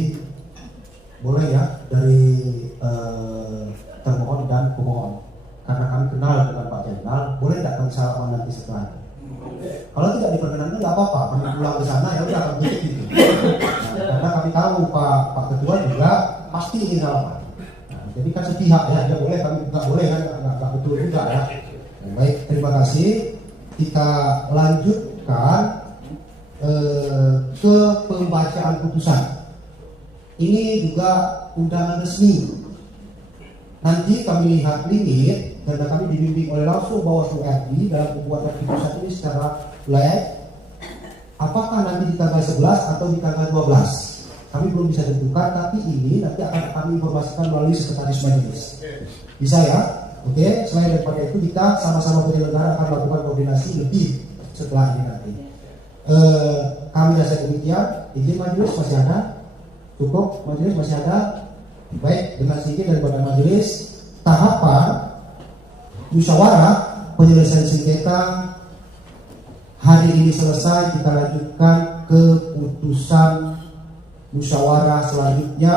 boleh ya dari termohon dan pemohon, karena kami kenal dengan Pak Jenderal, boleh tidak kami salaman nanti setelah? Kalau tidak diperkenankan nggak apa-apa, kami pulang ke sana ya udah kami tutup gitu. Nah, karena kami tahu Pak Ketua juga pasti ingin salaman. Nah, jadi kan sepihak ya, dia boleh, kami nggak boleh kan, nggak betul juga ya. Nah, baik, terima kasih. Kita lanjutkan ke pembacaan putusan. Ini juga undangan resmi. Nanti kami lihat limit karena kami dibimbing oleh langsung Bawaslu RI dalam pembuatan putusan ini secara live. Apakah nanti di tanggal 11 atau di tanggal 12? Kami belum bisa tentukan, tapi ini nanti akan kami informasikan melalui sekretaris majelis. Bisa ya? Oke, selain daripada itu kita sama-sama penyelenggara akan melakukan koordinasi lebih setelah ini nanti. Kami rasa demikian. Izin majelis masih ada? Cukup, majelis masih ada? Baik, dengan sedikit daripada majelis, tahapan musyawarah penyelesaian sengketa hari ini selesai. Kita lanjutkan ke putusan musyawarah selanjutnya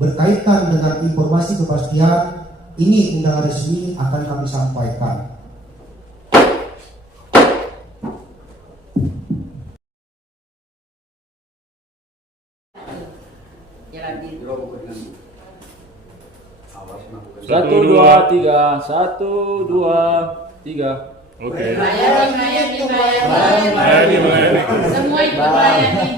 berkaitan dengan informasi kepastian. Ini undangan resmi akan kami sampaikan. Satu dua tiga, 1, 2, 3. Oke. Melayani. Semua ikut melayani.